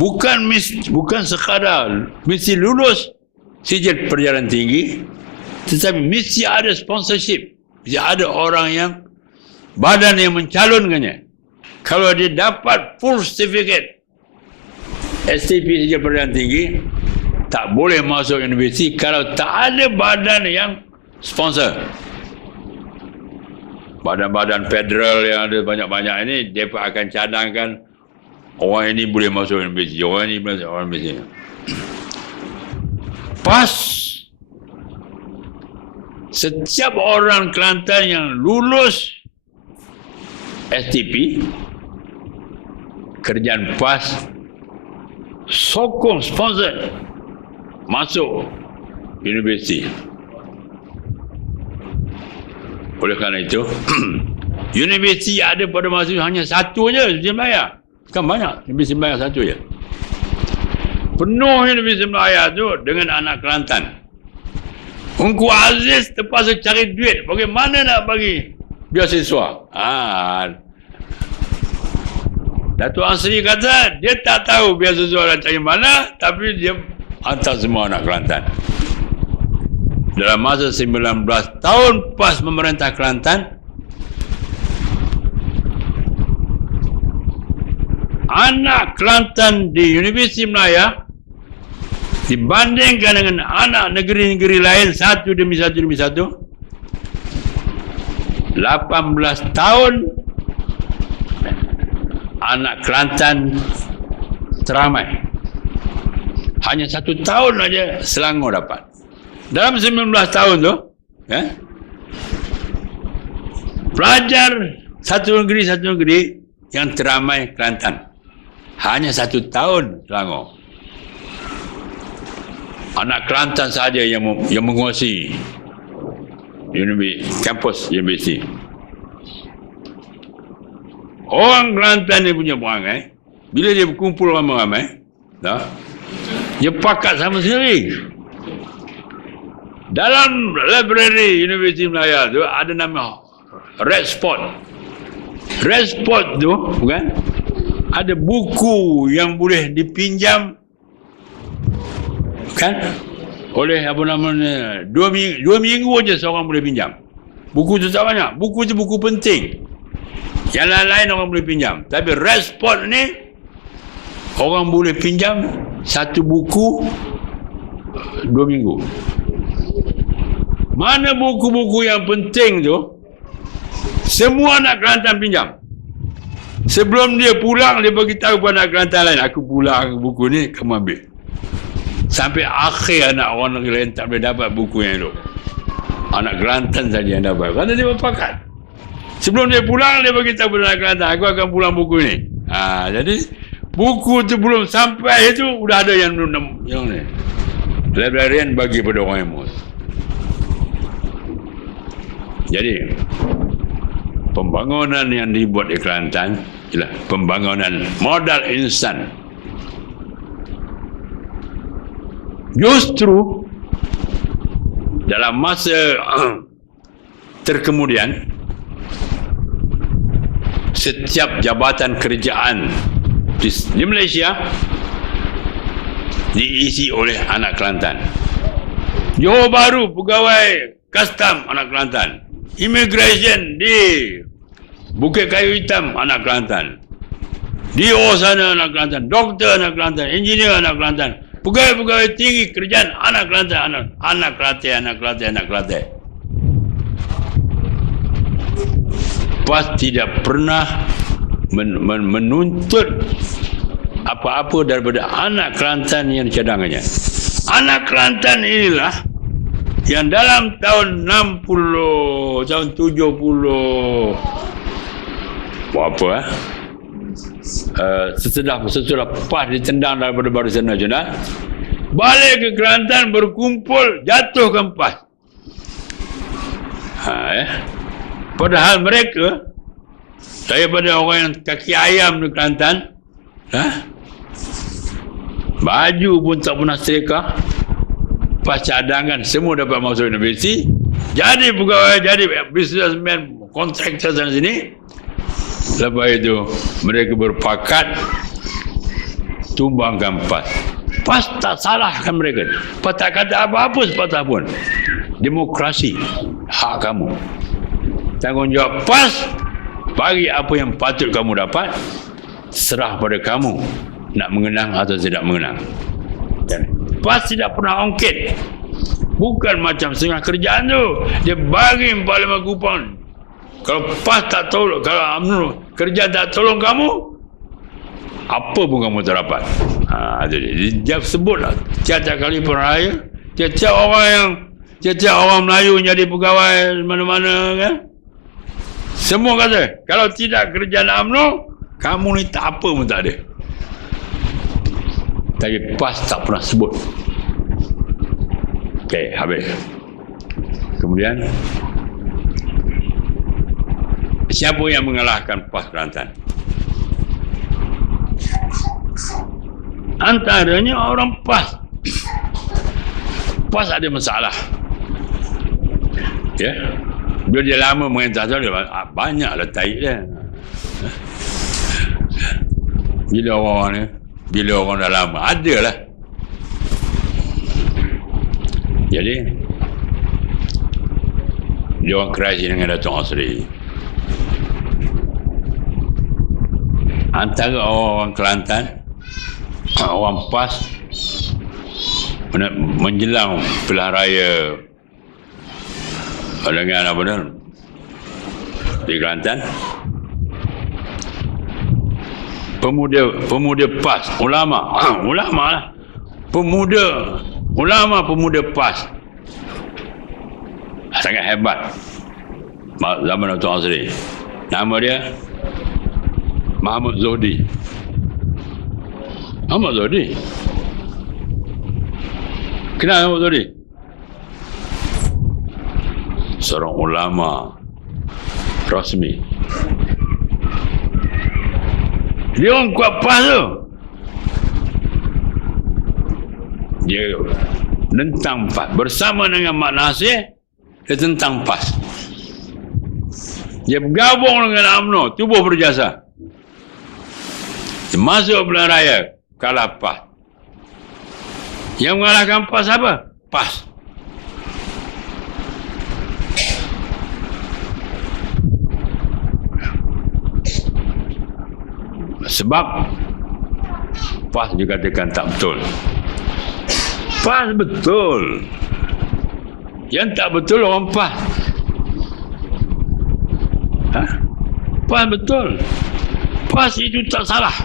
bukan sekadar mesti lulus sijil perjalanan tinggi, tetapi mesti ada sponsorship, mesti ada orang yang badan yang mencalonkannya. Kalau dia dapat full certificate STP sijil perjalanan tinggi, tak boleh masuk universiti kalau tak ada badan yang sponsor. Badan-badan federal yang ada banyak-banyak ini, dia akan cadangkan orang ini boleh masuk universiti, orang ini boleh masuk universiti. PAS, setiap orang Kelantan yang lulus STP, kerajaan PAS sokong sponsor masuk universiti. Oleh kerana itu, universiti ada pada masa itu hanya satu je, Universiti Melaya. Kan banyak, Universiti Melaya satu je. Penuh Universiti Melaya tu dengan anak Kelantan. Ungku Aziz terpaksa cari duit. Bagaimana nak bagi beasiswa? Datuk Asri kata, dia tak tahu beasiswa nak cari mana, tapi dia hantar semua anak Kelantan. Dalam masa 19 tahun PAS memerintah Kelantan, anak Kelantan di Universiti Melaya dibandingkan dengan anak negeri-negeri lain satu demi satu, 18 tahun anak Kelantan teramai. Hanya 1 tahun aja Selangor dapat. Dalam 19 tahun tu, pelajar satu negeri yang teramai Kelantan. Hanya 1 tahun Selangor. Anak Kelantan sahaja yang menguasai kampus universiti. Orang Kelantan ni punya perangai, bila dia berkumpul ramai-ramai, dia pakat sama sendiri. Dalam library Universiti Melaya tu ada nama Red Spot. Red Spot tu bukan ada buku yang boleh dipinjam kan oleh apa namanya 2 minggu aja seorang boleh pinjam. Buku tu tak banyak. Buku tu buku penting. Yang lain-lain orang boleh pinjam. Tapi Red Spot ni orang boleh pinjam satu buku 2 minggu. Mana buku-buku yang penting tu semua anak Kelantan pinjam. Sebelum dia pulang, dia bagi tahu pada anak Kelantan lain, aku pulang buku ni, kamu ambil. Sampai akhir anak orang negeri lain tak boleh dapat buku yang itu. Anak Kelantan saja yang dapat. Kerana dia berpakat. Sebelum dia pulang, dia bagi tahu pada anak Kelantan, aku akan pulang buku ni. Jadi buku tu belum sampai itu, sudah ada yang ni. Librarian bagi pada orang yang mus. Jadi pembangunan yang dibuat di Kelantan ialah pembangunan modal instan. Justru dalam masa terkemudian, setiap jabatan kerajaan di Malaysia diisi oleh anak Kelantan. Johor Bahru pegawai custom anak Kelantan, immigration di Bukit Kayu Hitam anak Kelantan, di sana anak Kelantan, doktor anak Kelantan, engineer anak Kelantan, pegawai-pegawai tinggi kerajaan anak Kelantan, anak Kelantan. PAS tidak pernah menuntut apa-apa daripada anak Kelantan yang cadangannya. Anak Kelantan inilah yang dalam tahun 60, tahun 70, sesudah PAS ditendang daripada Barisan Nasional, balik ke Kelantan, berkumpul, jatuhkan PAS. Padahal mereka daripada orang yang kaki ayam di Kelantan, baju pun tak pernah setrika, PAS cadangan, semua dapat masuk universiti, jadi pegawai, jadi businessman, kontraktor sana sini. Lepas itu mereka berpakat tumbangkan PAS. PAS tak salahkan mereka. PAS tak kata apa-apa sepatah pun. Demokrasi, hak kamu. Tanggungjawab PAS, bagi apa yang patut kamu dapat, serah pada kamu nak mengenang atau tidak mengenang. Dan PAS tidak pernah ongkit. Bukan macam setengah kerjaan tu, dia bagi Parlimen Kupang. Kalau PAS tak tolong, kalau UMNO kerja tak tolong kamu, apa pun kamu tak dapat. Dia sebut lah, tiap-tiap kali peraya, tiap-tiap orang Melayu jadi pegawai mana-mana kan. Semua kata, kalau tidak kerjaan UMNO, kamu ni tak apa pun tak ada. Tapi PAS tak pernah sebut. Okey, habis. Kemudian, siapa yang mengalahkan PAS Kelantan? Antaranya orang PAS. PAS ada masalah. Ya. Bila dia lama merintah tu, banyaklah taik dia. Bila orang ni, bila orang dah lama, adalah. Jadi, dia orang kerajaan dengan Datuk Osri. Antara orang Kelantan, orang PAS menjelang pilihan raya dengan apa dah di Kelantan, pemuda PAS, ulama lah, pemuda PAS sangat hebat zaman Datuk Azri. Nama dia Mahmud Zohdi. Kenal Mahmud Zohdi? Seorang ulama rasmi. Dia orang kuat PAS tu. Dia tentang PAS. Bersama dengan Mak Nasir, dia tentang PAS. Dia bergabung dengan UMNO, tubuh berjasa. Dia masuk pilihan raya, kalah PAS. Yang mengalahkan PAS apa? PAS. Sebab PAS dikatakan tak betul. PAS betul. Yang tak betul orang PAS. PAS betul. PAS itu tak salah.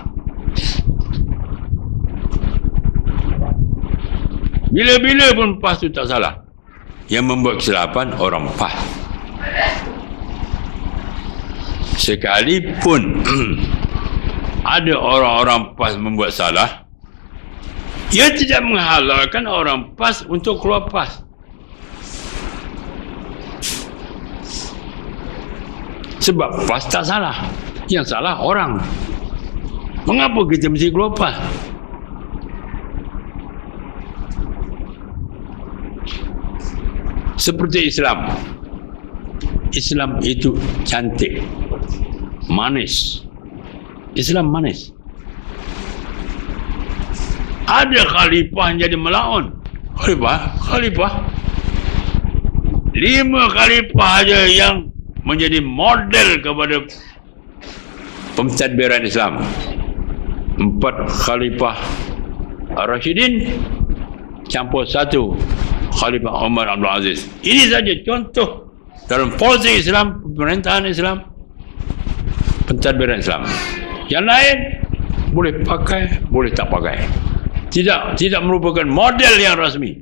Bila-bila pun PAS itu tak salah. Yang membuat kesilapan orang PAS. Sekalipun ada orang-orang PAS membuat salah, ia tidak menghalalkan orang PAS untuk keluar PAS. Sebab PAS tak salah. Yang salah orang. Mengapa kita mesti keluar PAS? seperti Islam. Islam itu cantik, manis. Islam manis. Ada khalifah yang jadi melaun. Khalifah. 5 khalifah aja yang menjadi model kepada pentadbiran Islam. 4 khalifah Ar-Rashidin campur 1 Khalifah Umar Abdul Aziz. Ini saja contoh dalam polisi Islam, pemerintahan Islam, pentadbiran Islam. Yang lain boleh pakai, boleh tak pakai. Tidak merupakan model yang rasmi.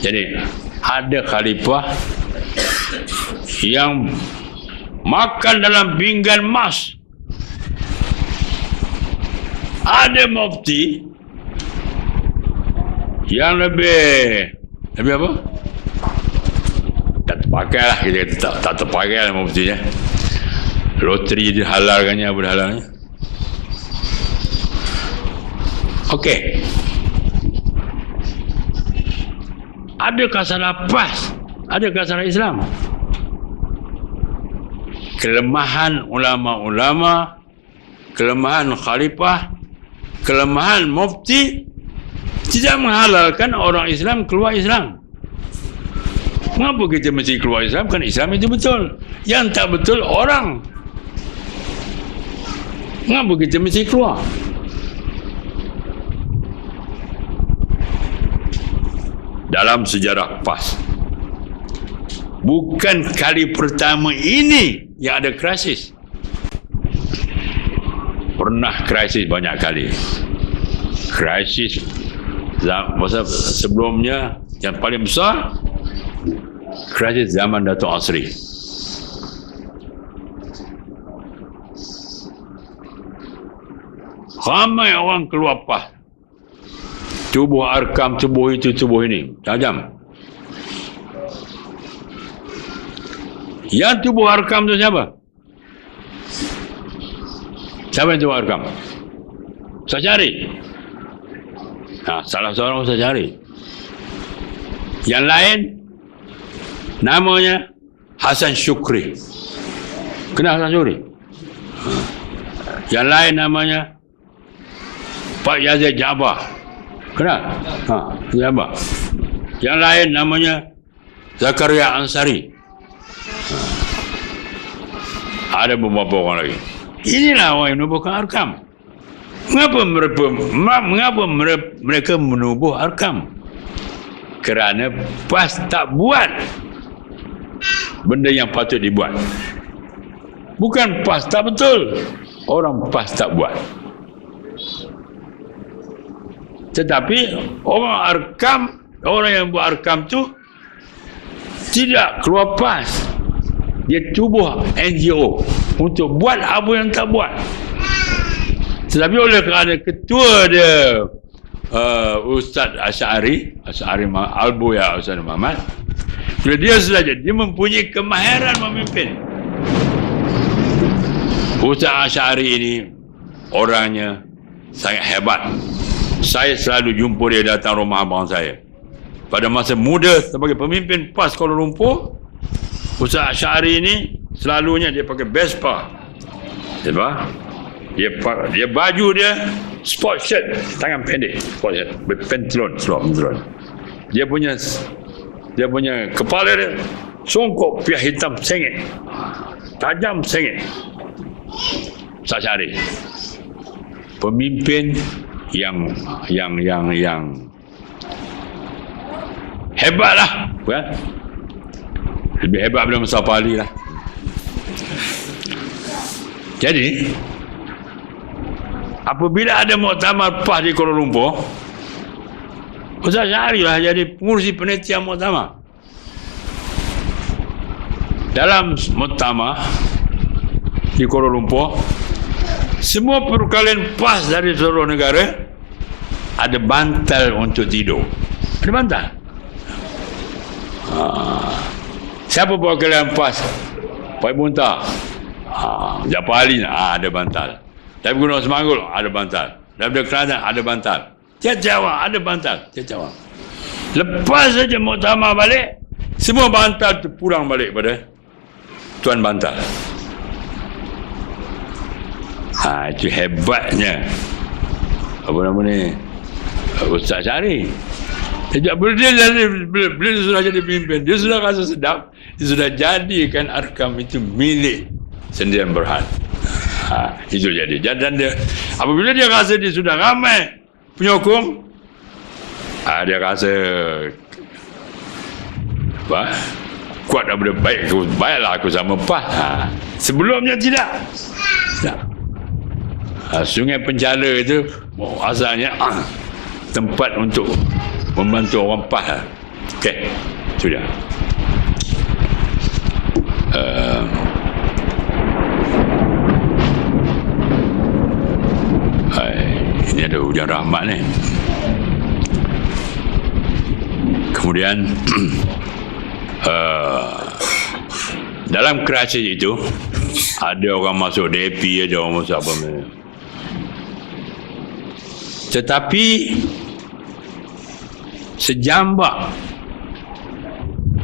Jadi ada khalifah yang makan dalam pinggan emas. Ada mufti yang lebih apa? Tak terpakai lah, kita kata tak terpakai lah muftinya. Loteri dihalalkannya, apa dihalalkannya. Okey. Adakah salah PAS? Adakah salah Islam? Kelemahan ulama-ulama, kelemahan khalifah, kelemahan mufti tidak menghalalkan orang Islam keluar Islam. Mengapa kita mesti keluar Islam? Kan Islam itu betul. Yang tak betul orang. Mengapa kita mesti keluar? Dalam sejarah PAS, bukan kali pertama ini yang ada krisis. Pernah krisis banyak kali. Krisis masa sebelumnya yang paling besar, krisis zaman Datuk Asri. Ramai orang keluar PAS. Tubuh arkam, tubuh itu, tubuh ini. Tajam. Yang tubuh arkam itu siapa? Siapa yang tubuh arkam? Saya cari. Salah seorang saya cari. Yang lain, namanya Hasan Shukri. Kenal Hasan Shukri? Yang lain namanya Pak Yazid Jabar. Kenal? Jabar. Yang lain namanya Zakaria Ansari. Ada beberapa orang lagi. Inilah orang yang menubuhkan arkam. Mengapa mereka menubuh arkam? Kerana PAS tak buat benda yang patut dibuat. Bukan PAS tak betul, orang PAS tak buat. Tetapi orang yang buat arkam tu tidak keluar PAS. Dia tubuh NGO untuk buat apa yang tak buat. Tetapi oleh kerana ketua dia Ustaz Asy'ari Al-Buya Ustaz Muhammad, dia saja dia mempunyai kemahiran memimpin. Ustaz Asy'ari ini orangnya sangat hebat. Saya selalu jumpa dia datang rumah abang saya. Pada masa muda sebagai pemimpin PAS Kuala Lumpur, Ustaz Asy'ari ini selalunya dia pakai Vespa. Dia baju dia sport shirt, tangan pendek, sport shirt, pentilon. Dia punya kepala dia songkok piah hitam sengit. Tajam sengit. Ustaz Asy'ari. Pemimpin yang hebatlah, bukan? Lebih hebat daripada Mustafa Ali lah. Jadi apabila ada muktamar PAS di Kuala Lumpur, Ustaz Asy'ari lah jadi pengurusi penitia muktamar. Dalam muktamar di Kuala Lumpur, semua perkalian PAS dari seluruh negara ada bantal untuk tidur. Ada bantal. Siapa perkalian PAS? Pak Muntah. Jafar Ali ada bantal. Dari Gunung Semangul ada bantal. Dari Kelantan ada bantal. Tiap Jawa ada bantal. Tiap Jawa. Lepas saja muktamar balik, semua bantal tu pulang balik pada tuan bantal. Itu hebatnya apa nama ni, Ustaz Syarif. Bila dia sudah jadi pemimpin, dia sudah rasa sedap, dia sudah jadikan Arkam itu milik Sendirian Berhad. Itu jadi. Dan dia, apabila dia rasa dia sudah ramai penyokong, dia rasa kuat daripada baiklah aku sama PAS. Sebelumnya tidak. Sungai Penchala itu asalnya tempat untuk membantu orang PAS. Okey, sudah. Ini ada hujan rahmat ni. Kemudian dalam krisis itu ada orang masuk DAP, ada orang masuk apa. Tetapi sejambak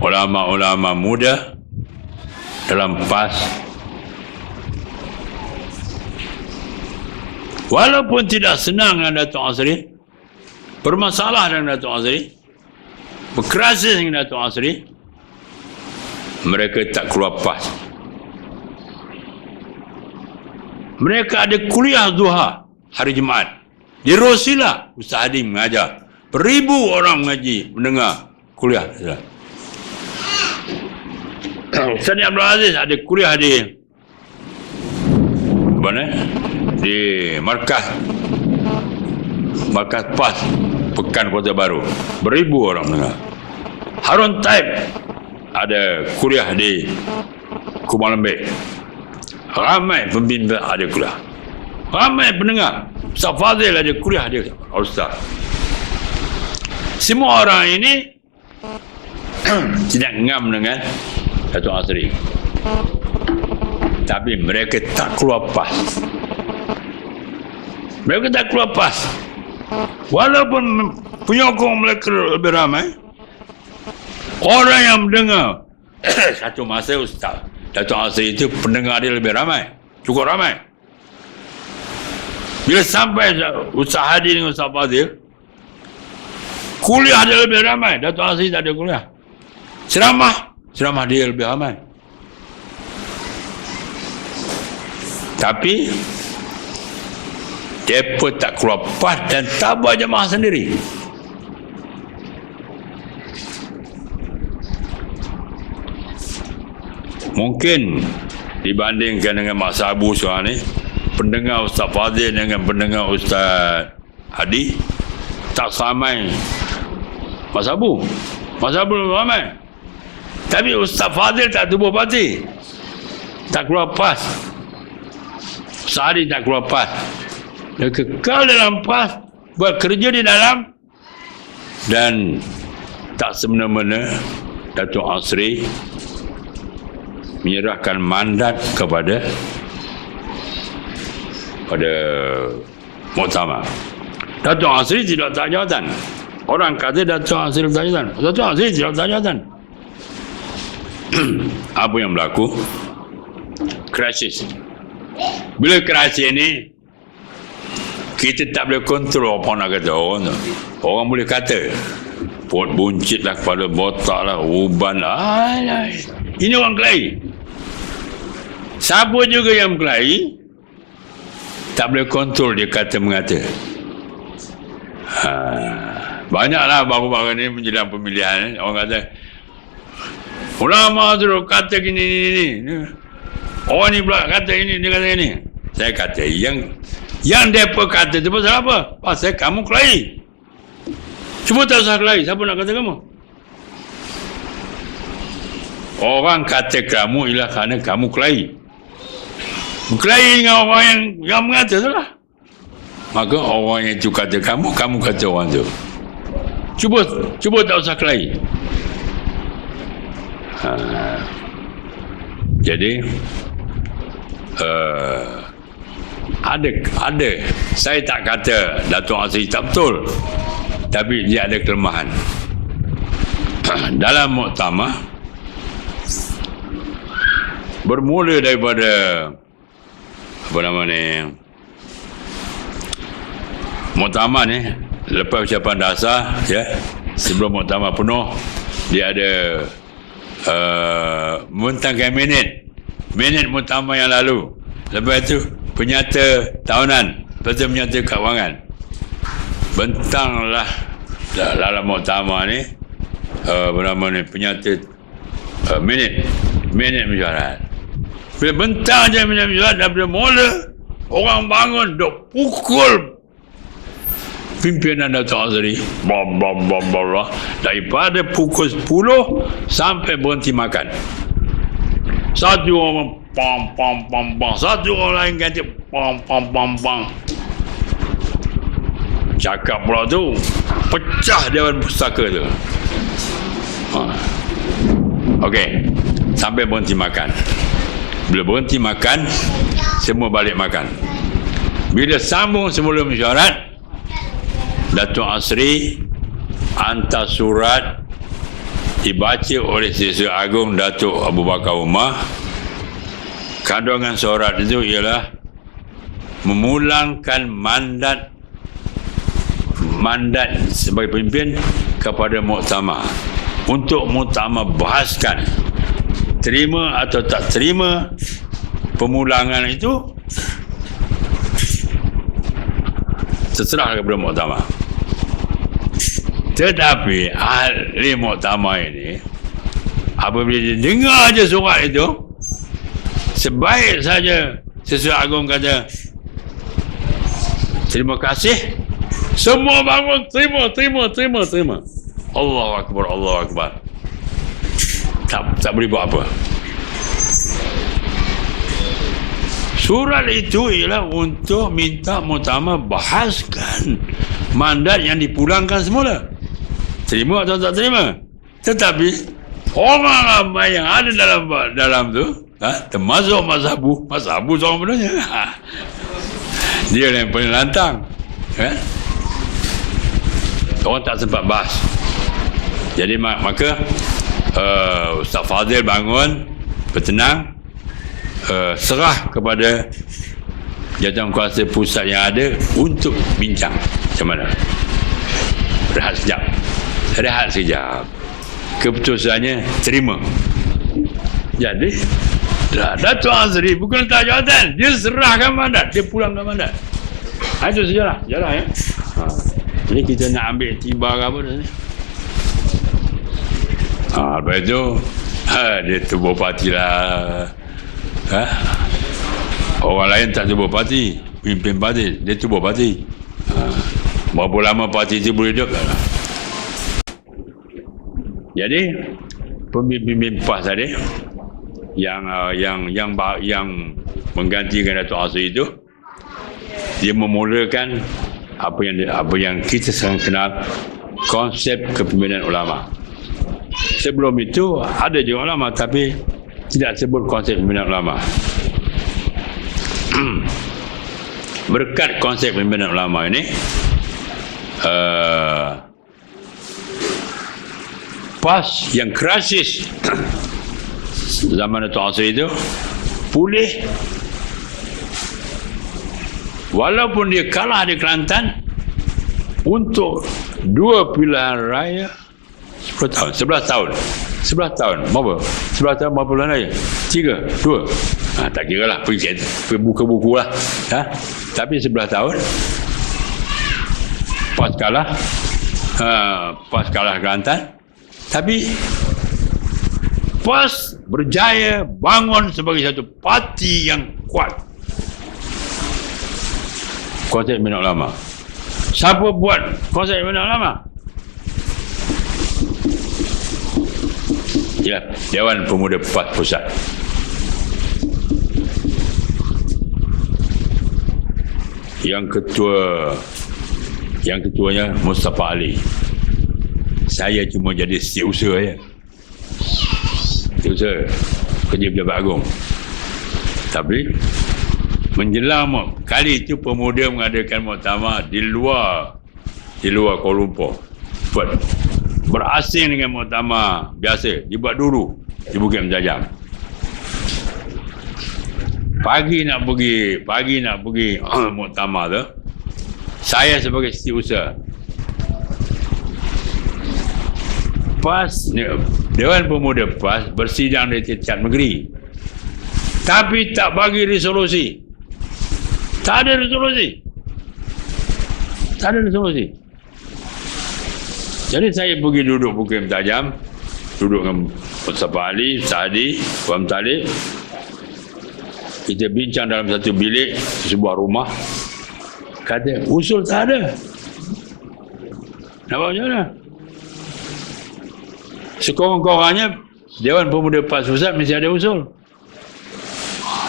ulama-ulama muda dalam PAS, walaupun tidak senang dengan Datuk Azri, bermasalah dengan Datuk Azri, berkrisis dengan Datuk Azri, mereka tak keluar PAS. Mereka ada kuliah duha hari Jumaat di Rosila. Ustaz Hadi mengajar, beribu orang mengaji, mendengar kuliah. Ustaz Abdul Aziz ada kuliah di mana? Di markas PAS Pekan Kota Baru, beribu orang mendengar. Harun Taib ada kuliah di Kuala Lembik, ramai pembimbing ada kuliah, ramai pendengar. Ustaz Fazil ada kuliah di Ustaz. Semua orang ini tidak ngam dengan Datuk Azri, tapi mereka tak keluar PAS. Mereka tak keluar PAS. Walaupun penyokong mereka lebih ramai, orang yang mendengar satu masa Ustaz Datuk Azri itu pendengar dia lebih ramai, cukup ramai. Bila sampai Ustaz Hadi dengan Ustaz Fazil, kuliah dia lebih ramai. Datuk Azri tak ada kuliah. Ceramah dia lebih ramai. Tapi mereka tak keluar PAS dan tak buat jemaah sendiri. Mungkin dibandingkan dengan Mak Sabu sekarang ni, pendengar Ustaz Fazil dengan pendengar Ustaz Hadi tak samai Mak Sabu. Mak Sabu lebih ramai. Tapi Ustaz Fazil tak tubuh parti, tak keluar PAS. Ustaz Hadi tak keluar PAS. Dia kekal dalam PAS, buat kerja di dalam, dan tak semena-mena Datuk Azri menyerahkan mandat kepada muktamar. Datuk Azri tidak letak jawatan. Orang kata Datuk Azri letak jawatan. Datuk Azri tidak letak jawatan. Apa yang berlaku? Krisis. Bila krisis ini, kita tak boleh kontrol apa nak kata orang tu. Orang boleh kata pot buncit lah, kepala botak lah, uban lah. Ini orang kelahi. Siapa juga yang kelahi, tak boleh kontrol dia kata mengata. Banyaklah baru-baru ni menjelang pemilihan, orang kata ulama tu kata gini. Orang ni pula kata ini, dia kata ini. Saya kata yang mereka kata itu pasal apa? Pasal kamu kelahi. Cuma tak usah kelahi. Siapa nak kata kamu? Orang kata kamu ialah kerana kamu kelahi. Berkelahi dengan orang yang mengata tu lah. Maka orang yang itu kata kamu kata orang tu. Cuba tak usah kelahi. Jadi ada. Saya tak kata Datuk Azri tak betul, tapi dia ada kelemahan. dalam muktamar bermula daripada apa nama ni, muktamar ni lepas ucapan dasar, ya, sebelum muktamar penuh dia ada membentangkan minit muktamar yang lalu. Lepas itu penyata tahunan, lepas itu penyata kawangan. Bentanglah dalam muktamar ni penyata minit mesyuarat. Bila bentang je minit mesyuarat, daripada mula orang bangun duk pukul pimpinan Datuk Azri daripada pukul 10 sampai berhenti makan. Satu orang pam, satu orang lain ganti pam. Cakap pula tu, pecah Dewan Pustaka tu. Okey, sampai berhenti makan. Bila berhenti makan, semua balik makan. Bila sambung sebelum mesyuarat, Datuk Asri hantar surat dibaca oleh Sesir Agung Datuk Abu Bakar Umar. Kandungan surat itu ialah memulangkan mandat sebagai pemimpin kepada muktamar, untuk muktamar bahaskan terima atau tak terima pemulangan itu, terserah kepada muktamar. Tetapi ahli muktamar ini apabila dia dengar je surat itu, sebaik saja Sesir Agung kata terima kasih, semua bangun terima. Allahu Akbar. Tak boleh buat apa. Surat itu ialah untuk minta muktamar bahaskan mandat yang dipulangkan semula. Terima atau tak terima. Tetapi orang ramai yang ada dalam tu, termasuk Mazhabu seorang penuhnya. Dia yang paling lantang. Orang tak sempat bahas. Jadi maka Ustaz Fadil bangun, bertenang, serah kepada jawatan kuasa pusat yang ada untuk bincang macam mana. Rehat sekejap. Keputusannya terima. Jadi Datuk Azri bukan letak jawatan, dia serahkan mandat, dia pulangkan mandat. Itu sejarah ya. Jadi kita nak ambil tiba ke apa dah ni. Lepas itu dia tubuh parti lah. Orang lain tak tubuh parti, pimpin parti, dia tubuh parti. Berapa lama parti itu boleh hidup lah. Jadi pemimpin PAS tadi yang menggantikan Datuk Asri itu, dia memulakan apa yang kita sekarang kenal konsep kepimpinan ulama. Sebelum itu ada juga ulama tapi tidak sebut konsep pimpinan ulama. Berkat konsep pimpinan ulama ini, PAS yang krisis zaman Datuk Asri itu pulih. Walaupun dia kalah di Kelantan untuk 2 pilihan raya 11 tahun. Berapa? 11 tahun berapa pilihan raya? 3, 2. Tak kira lah, pergi buka buku lah. Tapi 11 tahun PAS kalah Kelantan. Tapi PAS berjaya bangun sebagai satu parti yang kuat. Konsep pimpinan ulama. Siapa buat konsep pimpinan ulama? Ya, Dewan Pemuda PAS Pusat. Yang ketuanya Mustafa Ali. Saya cuma jadi setiausaha ya. Setiausaha kerja Pejabat Agung. Tapi menjelang kali itu pemuda mengadakan muktamar di luar Kuala Lumpur. berasing dengan muktamar biasa dibuat dulu di Bukit Mentajam. Pagi nak pergi muktamar tu, saya sebagai setiausaha PAS, Dewan Pemuda PAS bersidang di tingkat negeri, tapi tak bagi resolusi. Tak ada resolusi. Jadi saya pergi duduk Bukit Mentajam, duduk dengan Mustafa Ali, Sa'adi, Puan Talib. Kita bincang dalam satu bilik sebuah rumah. Kata, usul tak ada. Nak buat macam mana? Sekurang-kurangnya Dewan Pemuda PAS Pusat mesti ada usul.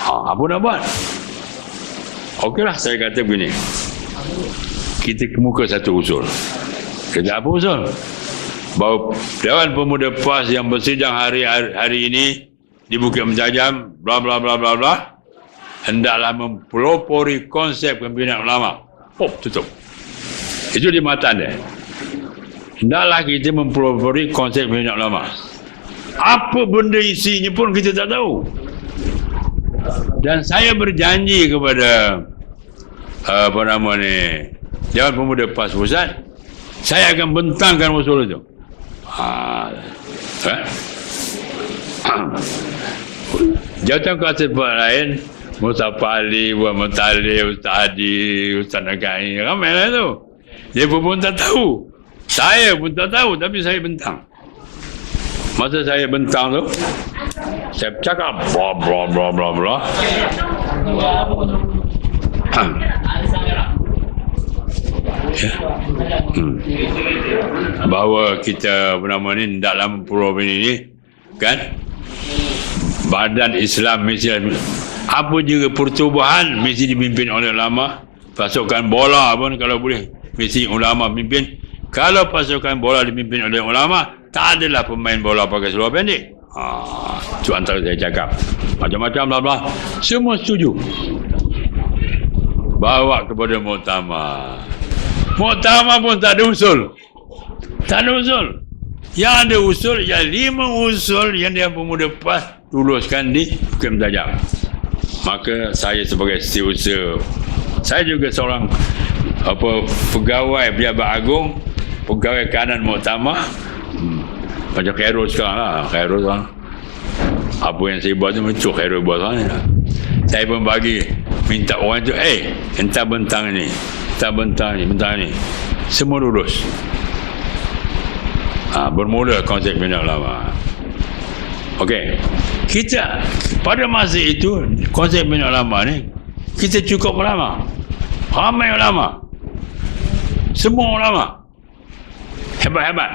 Apa nak buat? Okeylah, saya kata begini. Kita kemuka satu usul. Kata apa usul? Bahawa Dewan Pemuda PAS yang bersidang hari ini di Bukit Mentajam, bla bla bla bla bla, hendaklah mempelopori konsep pembinaan ulama. Tutup. Itu di mata dia. Hendaklah kita mempelopori konsep pembinaan ulama. Apa benda isinya pun kita tak tahu. Dan saya berjanji kepada Dewan Pemuda PAS Pusat, saya akan bentangkan usul itu. Jawatan kuasa lain, Mustafa Ali, Puan Talib, Ustaz Hadi, Ustaz Nagai, ramai lah tu. Dia pun tak tahu. Saya pun tak tahu, tapi saya bentang. Masa saya bentang tu, saya cakap bla bla bla bla bla. Bahawa kita hendaklah mempelopori ini, kan? Badan Islam mesti, apa juga pertubuhan mesti dipimpin oleh ulama. Pasukan bola pun kalau boleh mesti ulama pimpin. Kalau pasukan bola dipimpin oleh ulama, tak adalah pemain bola pakai seluar pendek. Itu antara saya cakap. Macam-macam bla bla. Semua setuju. Bawa kepada muktamar. Muktamar pun tak ada usul. Tak ada usul. Yang ada usul, yang 5 usul yang Dewan Pemuda PAS tuluskan di Bukit Mentajam. Maka saya sebagai setiausaha, saya juga seorang pegawai Pejabat Agung, pegawai kanan muktamar, macam Khairul sekarang lah. Khairul sekarang, apa yang saya buat tu macam Khairul buat sekarang ni. Saya pun bagi, minta orang tu, entah bentang ni, bentang ni, semua lulus. Bermula konsep bina ulama. Okey, kita pada masa itu konsep bina ulama ni kita cukup ulama, ramai ulama, semua ulama hebat-hebat.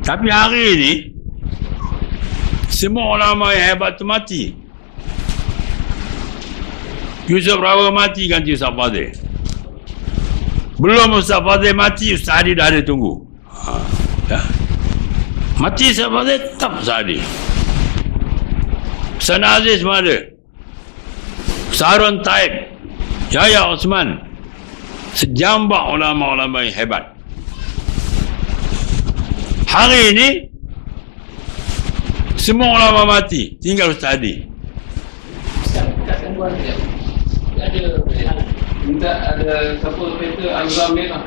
Tapi hari ini semua ulama yang hebat tu mati. Yusuf Rawa mati ganti Ustaz Fadzil. Belum Ustaz Fadzil mati, Ustaz Hadi dah ada tunggu. Mati Ustaz Fadzil, tak Ustaz Hadi. Ustaz Aziz pun ada. Sarun Taib, Yahya Osman. Sejambak ulama-ulama yang hebat. Hari ini semua ulama mati, tinggal Ustaz Hadi. Minta ada siapa kereta Al-Zam Merah.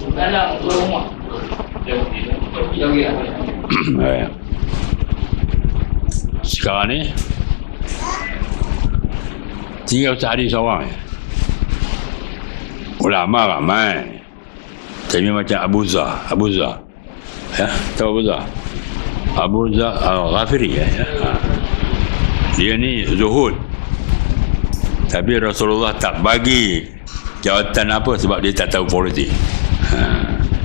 Bukan nak rumah. Jauh. Sekarang ni tinggal Ustaz Hadi seorang. Ulama ramai. Tapi macam Abu Zah. Ya, tahu Abu Zah? Abu Zah Al-Ghafiri ya. Dia ni zuhud. Tapi Rasulullah tak bagi jawatan apa sebab dia tak tahu politik.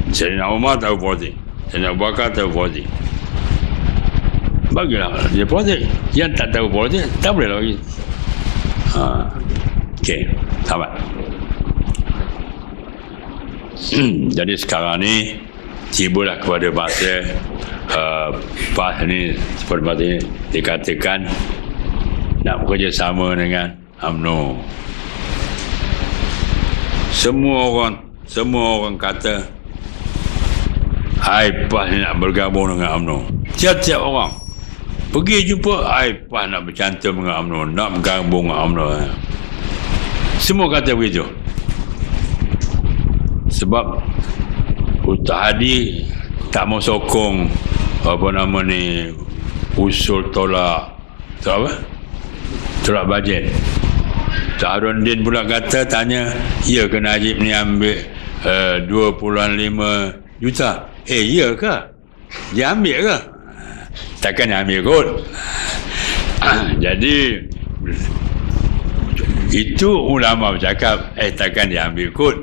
Sayyidina Umar tahu politik, Sayyidina Abu Bakar tahu politik. Bagilah dia politik. Yang tak tahu politik tak boleh lagi. Okey, sahabat. Jadi sekarang ni tibalah kepada masa PAS ni seperti masa ini dikatakan nak bekerjasama dengan UMNO. Semua orang kata I PAS ni nak bergabung dengan UMNO. Tiap-tiap orang pergi jumpa, I PAS nak bercantum dengan UMNO, nak bergabung dengan UMNO. Semua kata begitu. Sebab Ustaz Hadi tak mau sokong usul tolak bajet. Harudin pula kata, tanya, ya ke Najib ni ambil 2.5 juta? Ya ke? Dia ambil ke? Takkan dia ambil kot. Jadi itu ulama bercakap, takkan dia ambil kot.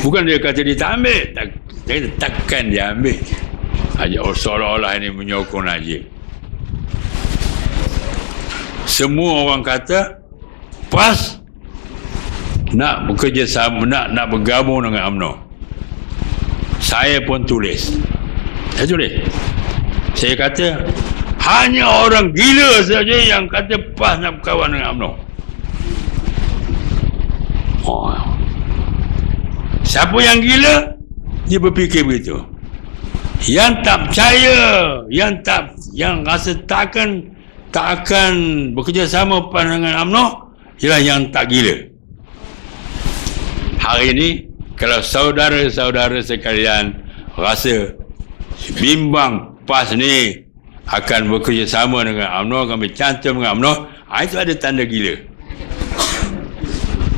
Bukan dia kata dia tak ambil, takkan dia ambil. Seolah-olah ini menyokong Najib. Semua orang kata PAS nak bekerjasama, nak bergabung dengan UMNO. Saya pun tulis. Saya kata hanya orang gila saja yang kata PAS nak berkawan dengan UMNO. Siapa yang gila, dia berfikir begitu. Yang tak percaya, yang rasa tak akan bekerjasama PAS dengan UMNO, ialah yang tak gila. Hari ini, kalau saudara-saudara sekalian rasa bimbang PAS ni akan bekerjasama dengan UMNO, akan bercantum dengan UMNO, itu ada tanda gila.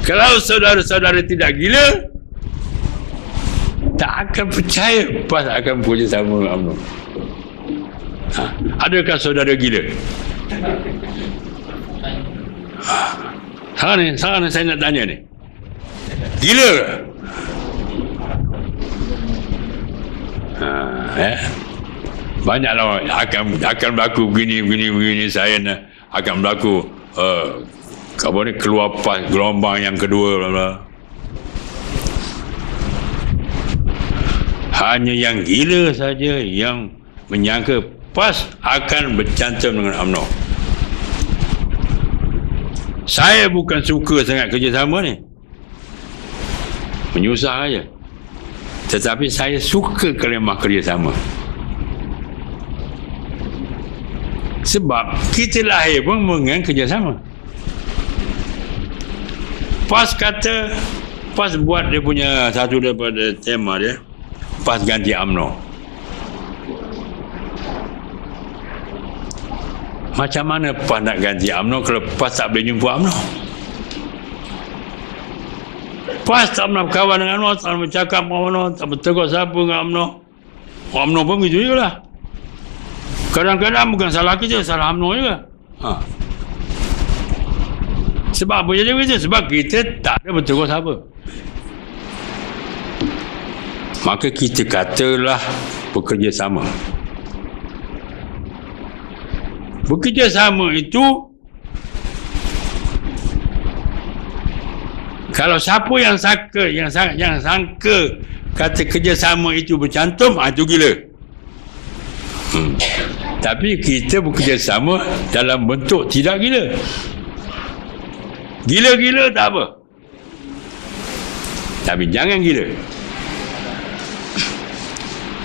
Kalau saudara-saudara tidak gila, tak akan percaya PAS akan bekerjasama dengan UMNO. Adakah saudara gila? Sekarang ni saya nak tanya ni, gila ke? Banyaklah akan berlaku begini. Saya akan berlaku keluar PAS gelombang yang kedua. Hanya yang gila saja yang menyangka PAS akan bercantum dengan UMNO. Saya bukan suka sangat kerjasama ni, menyusah saja. Tetapi saya suka kalimah kerjasama. Sebab kita lahir pun dengan kerjasama. PAS kata, PAS buat dia punya satu daripada tema dia, PAS ganti UMNO. Macam mana PAS nak ganti UMNO kalau PAS tak boleh jumpa UMNO? PAS tak pernah berkawan dengan UMNO, tak pernah bercakap dengan UMNO, tak bertegur siapa dengan UMNO. UMNO pun begitu juga lah. Kadang-kadang bukan salah kita, salah UMNO juga. Sebab apa jadi begitu? Sebab kita tak ada bertegur siapa. Maka kita katalah bekerjasama. Bekerjasama itu, kalau siapa yang sangka kata kerjasama itu bercantum, itu gila. Tapi kita bekerjasama dalam bentuk tidak gila. Gila-gila tak apa, tapi jangan gila.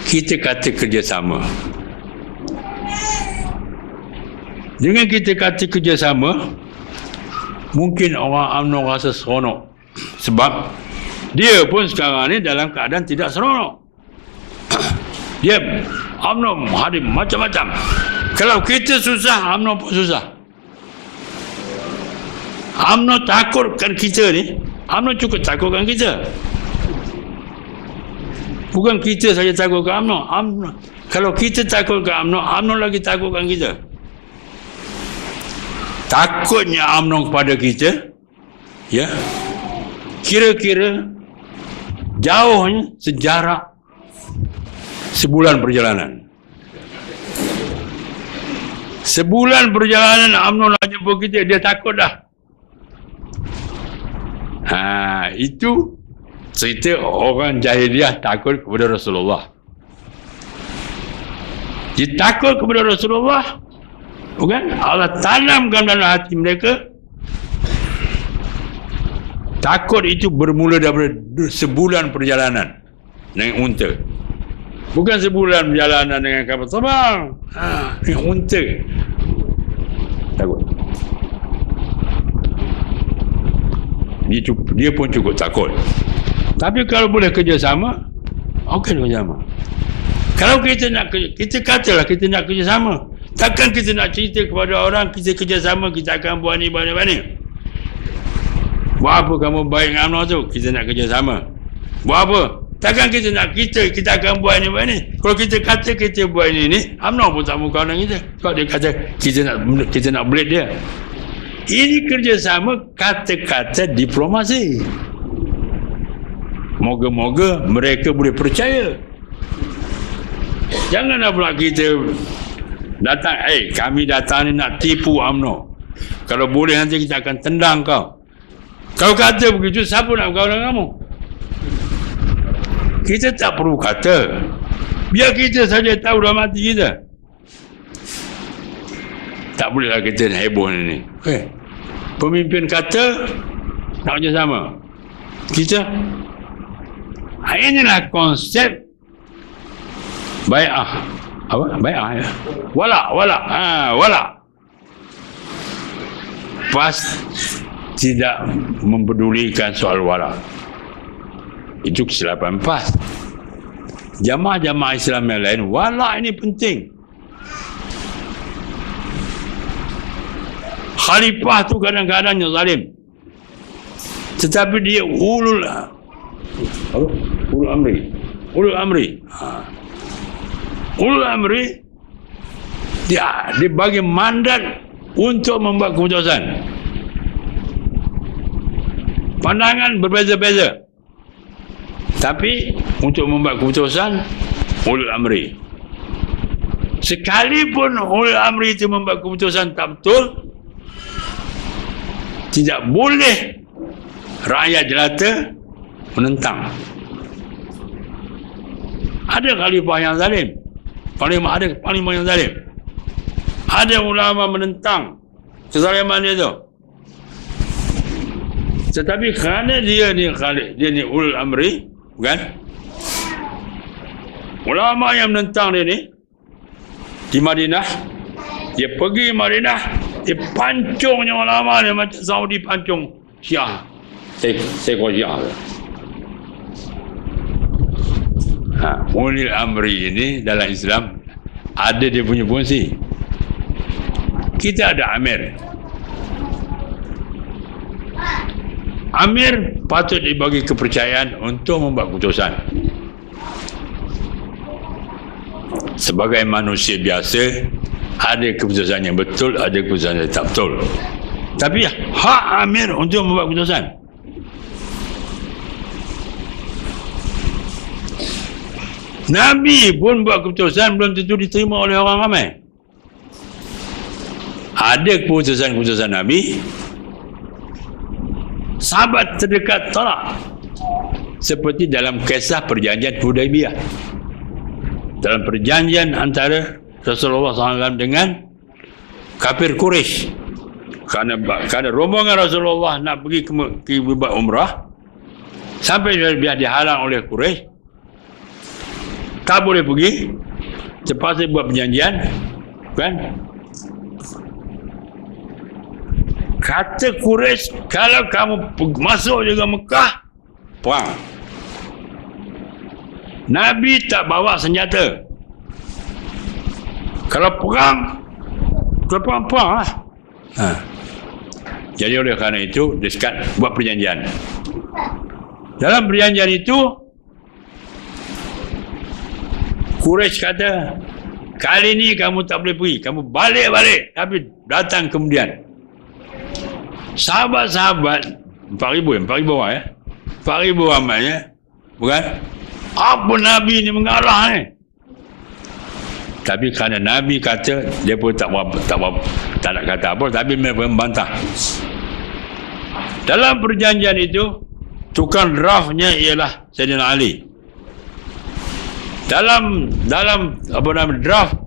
Kita kata kerjasama. Dengan kita kata kerjasama, mungkin orang UMNO rasa seronok. Sebab dia pun sekarang ni dalam keadaan tidak seronok. Dia UMNO hadir macam-macam. Kalau kita susah, UMNO pun susah. UMNO takutkan kita ni, UMNO cukup takutkan kita. Bukan kita saja takutkan UMNO. Kalau kita takutkan UMNO, UMNO lagi takutkan kita. Takutnya UMNO kepada kita, ya, kira-kira jauhnya sejarak sebulan perjalanan. Sebulan perjalanan UMNO nak jumpa kita, dia takut dah. Itu cerita orang jahiliah takut kepada Rasulullah. Dia takut kepada Rasulullah, bukan? Allah tanamkan dalam hati mereka. Takut itu bermula daripada sebulan perjalanan naik unta. Bukan sebulan perjalanan dengan kapal terbang. Ini unta. Takut. Dia pun cukup takut. Tapi kalau boleh kerjasama, okey kerjasama. Kalau kita nak, kita katalah kita nak kerjasama. Takkan kita nak cerita kepada orang kita kerjasama, kita akan buat ni, buat ni. Buat apa kamu baik dengan UMNO tu? Kita nak kerjasama. Buat apa? Takkan kita nak kita akan buat ni, buat ni. Kalau kita kata kita buat ni, UMNO pun tak mau kawan dengan kita. Kalau dia kata kita nak blade dia. Ini kerjasama kata-kata diplomasi. Moga-moga mereka boleh percaya. Janganlah pula kita datang, kami datang ni nak tipu UMNO. Kalau boleh nanti kita akan tendang kau. Kalau kata begitu, siapa nak berkawan dengan kamu? Kita tak perlu kata. Biar kita saja tahu dalam hati kita. Tak bolehlah kita heboh ni. Pemimpin kata nak kerjasama. Kita inilah konsep bai'ah. Apa? Bai'ah ya. Wala. Pas tidak mempedulikan soal wala. Itu kesilapan PAS. Jamaah-jamaah Islam yang lain, wala ini penting. Khalifah tu kadang-kadang yang zalim. Tetapi dia ulul amri. Ulul amri dia bagi mandat untuk membuat keputusan. Pandangan berbeza-beza. Tapi untuk membuat keputusan ulul amri. Sekalipun ulul amri itu membuat keputusan tak betul, tidak boleh rakyat jelata menentang. Ada khalifah yang zalim, panglima yang zalim. Ada ulama menentang kezaliman dia tu. Tetapi kerana dia ni ulul amri, bukan? Ulama yang menentang dia ni di Madinah, dia pergi Madinah, dia pancungnya ulama ni macam Saudi pancung Syiah. Sekor Syiah. Ulul amri ini dalam Islam ada dia punya fungsi. Kita ada amir. Amir patut dibagi kepercayaan untuk membuat keputusan. Sebagai manusia biasa, ada keputusan yang betul, ada keputusan yang tak betul. Tapi hak amir untuk membuat keputusan. Nabi pun buat keputusan belum tentu diterima oleh orang ramai. Ada keputusan-keputusan Nabi, sahabat terdekat tolak. Seperti dalam kisah perjanjian Hudaibiyah. Dalam perjanjian antara Rasulullah SAW dengan kafir Quraisy. Kerana rombongan Rasulullah nak pergi ke buat umrah, sampai dia dihalang oleh Quraisy, tak boleh pergi. Terpaksa buat perjanjian, kan? Kata Quraisy, kalau kamu masuk juga Mekah, perang. Nabi tak bawa senjata. Kalau perang lah. Jadi oleh kerana itu, dia sekat buat perjanjian. Dalam perjanjian itu, Quraisy kata, kali ni kamu tak boleh pergi. Kamu balik. Tapi datang kemudian. Sahabat-sahabat 4,000 orang ya. 4,000 ramai ya. Bukan? Apa Nabi ni mengalah ni? Tapi kerana Nabi kata, dia pun tak nak kata apa, tapi mereka membantah. Dalam perjanjian itu, tukang draftnya ialah Sayyidina Ali. Dalam draft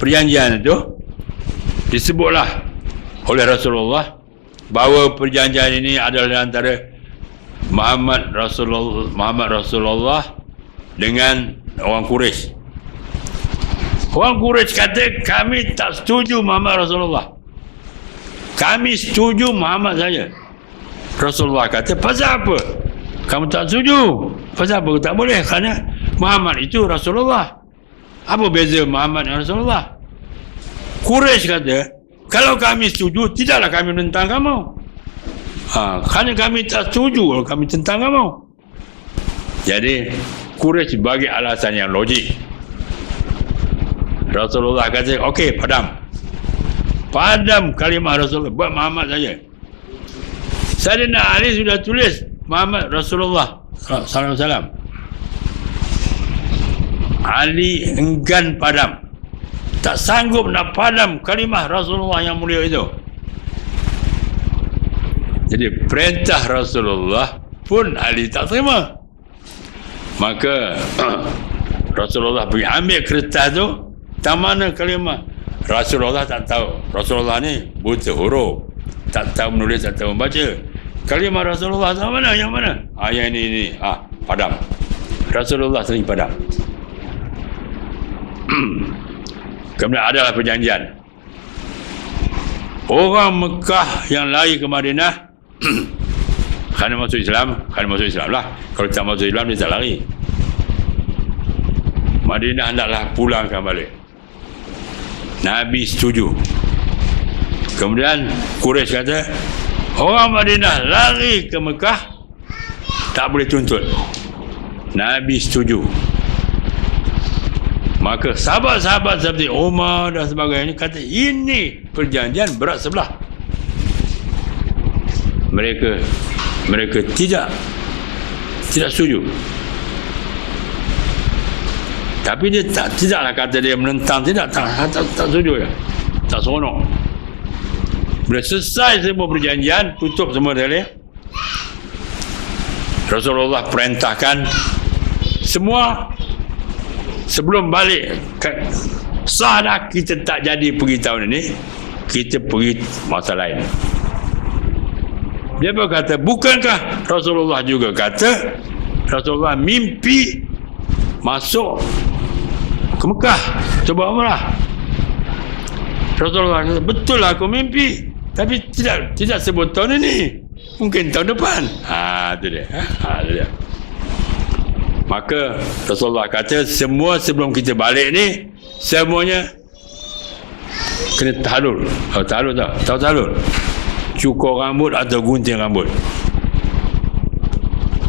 perjanjian itu, disebutlah oleh Rasulullah bahawa perjanjian ini adalah antara Muhammad Rasulullah dengan orang Quraisy. Orang Quraisy kata, kami tak setuju Muhammad Rasulullah. Kami setuju Muhammad saja. Rasulullah kata, pasal apa kamu tak setuju? Pasal apa tak boleh? Kerana Muhammad itu Rasulullah. Apa beza Muhammad dan Rasulullah? Quraisy kata, kalau kami setuju, tidaklah kami menentang kamu. Kerana kami tak setuju, kami tentang kamu. Jadi Quraisy bagi alasan yang logik. Rasulullah kata, okey, padam kalimah Rasulullah, buat Muhammad saja. Sayyidina Ali sudah tulis Muhammad Rasulullah sallallahu alaihi wasallam. Ali enggan padam, tak sanggup nak padam kalimah Rasulullah yang mulia itu. Jadi perintah Rasulullah pun Ali tak terima. Maka Rasulullah pergi ambil kertas tu, tak mana kalimah. Rasulullah tak tahu. Rasulullah ni buta huruf, tak tahu menulis, tak tahu membaca. Kalimah Rasulullah tak mana, yang mana? Yang ini. Padam. Rasulullah sering padam. Kemudian adalah perjanjian. Orang Mekah yang lari ke Madinah kerana masuk Islam lah. Kalau tak masuk Islam, dia tak lari. Madinah hendaklah pulangkan balik. Nabi setuju. Kemudian Quraisy kata, orang Madinah lari ke Mekah, tak boleh tuntut. Nabi setuju. Maka sahabat-sahabat seperti Umar dan sebagainya kata, ini perjanjian berat sebelah. Mereka tidak setuju. Tapi dia tidaklah kata dia menentang, tak setuju ya. Tak seronok. Bila selesai semua perjanjian, tutup semua sekali, Rasulullah perintahkan semua sebelum balik, sah dah kita tak jadi pergi tahun ini, kita pergi masa lain. Dia berkata, bukankah Rasulullah juga kata Rasulullah mimpi masuk ke Mekah coba umrah? Rasulullah kata, betul lah aku mimpi, tapi tidak sebut tahun ini, mungkin tahun depan. Itu dia. Itu dia. Maka Rasulullah kata, semua sebelum kita balik ni, semuanya kena tahlul. Tahlul tahu tahlul? Cukur rambut atau gunting rambut.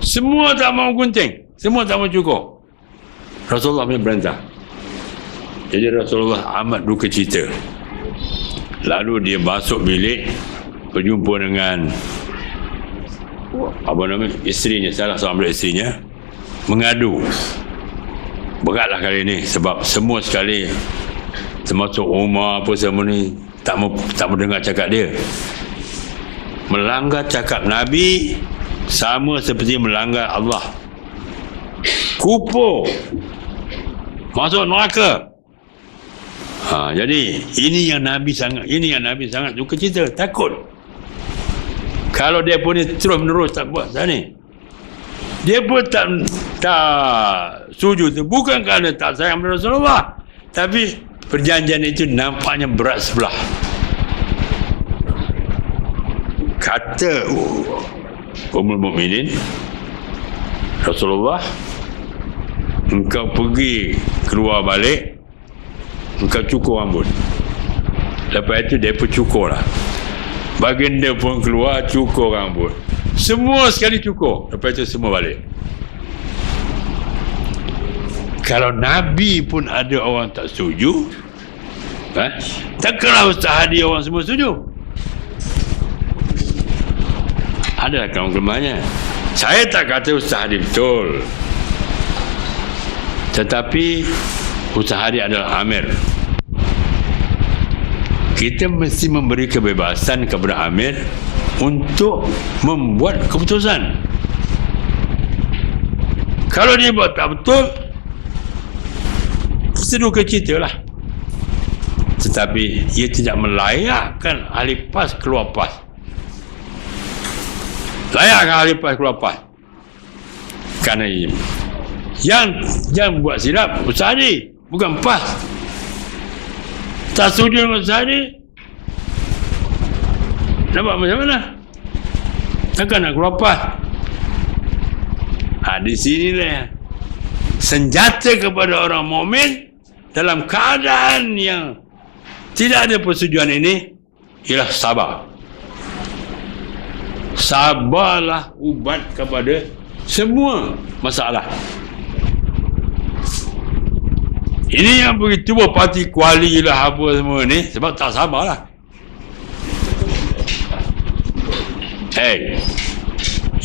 Semua tak mau gunting, semua tak mau cukur. Rasulullah punya perintah. Jadi Rasulullah amat duka cita. Lalu dia masuk bilik, berjumpa dengan isterinya, salah seorang daripada isterinya, mengadu. Beratlah kali ini sebab semua sekali, termasuk Umar apa semua ni, tak mau dengar cakap dia. Melanggar cakap Nabi sama seperti melanggar Allah. Kufur, masuk neraka. Jadi ini yang Nabi sangat duka cita, takut. Kalau dia pun terus menerus tak buat ni, dia pun tak setuju tu, bukan kerana tak sayang pada Rasulullah, tapi perjanjian itu nampaknya berat sebelah. Kata Ummul Mukminin, Rasulullah, engkau pergi keluar balik, engkau cukur rambut. Lepas itu dia pun cukur lah. Baginda pun keluar cukur rambut. Semua sekali cukur. Lepas itu semua balik. Kalau Nabi pun ada orang tak setuju, takkanlah Ustaz Hadi orang semua setuju. Adalah kelemahannya. Saya tak kata Ustaz Hadi betul, tetapi Ustaz Hadi adalah Amir. Kita mesti memberi kebebasan kepada Amir untuk membuat keputusan. Kalau dia buat tak betul, kita duka cita lah. Tetapi ia tidak melayakkan ahli PAS keluar PAS. Layakkan ahli PAS keluar PAS. Kerana Yang buat silap Ustaz Hadi, bukan PAS. Tak setuju dengan Ustaz Hadi, nampak macam mana? Takkan nak keluar PAS? Di sinilah senjata kepada orang mukmin dalam keadaan yang tidak ada persetujuan ini ialah sabar. Sabarlah ubat kepada semua masalah. Ini yang begitu parti kuali lah apa semua ni sebab tak sabarlah.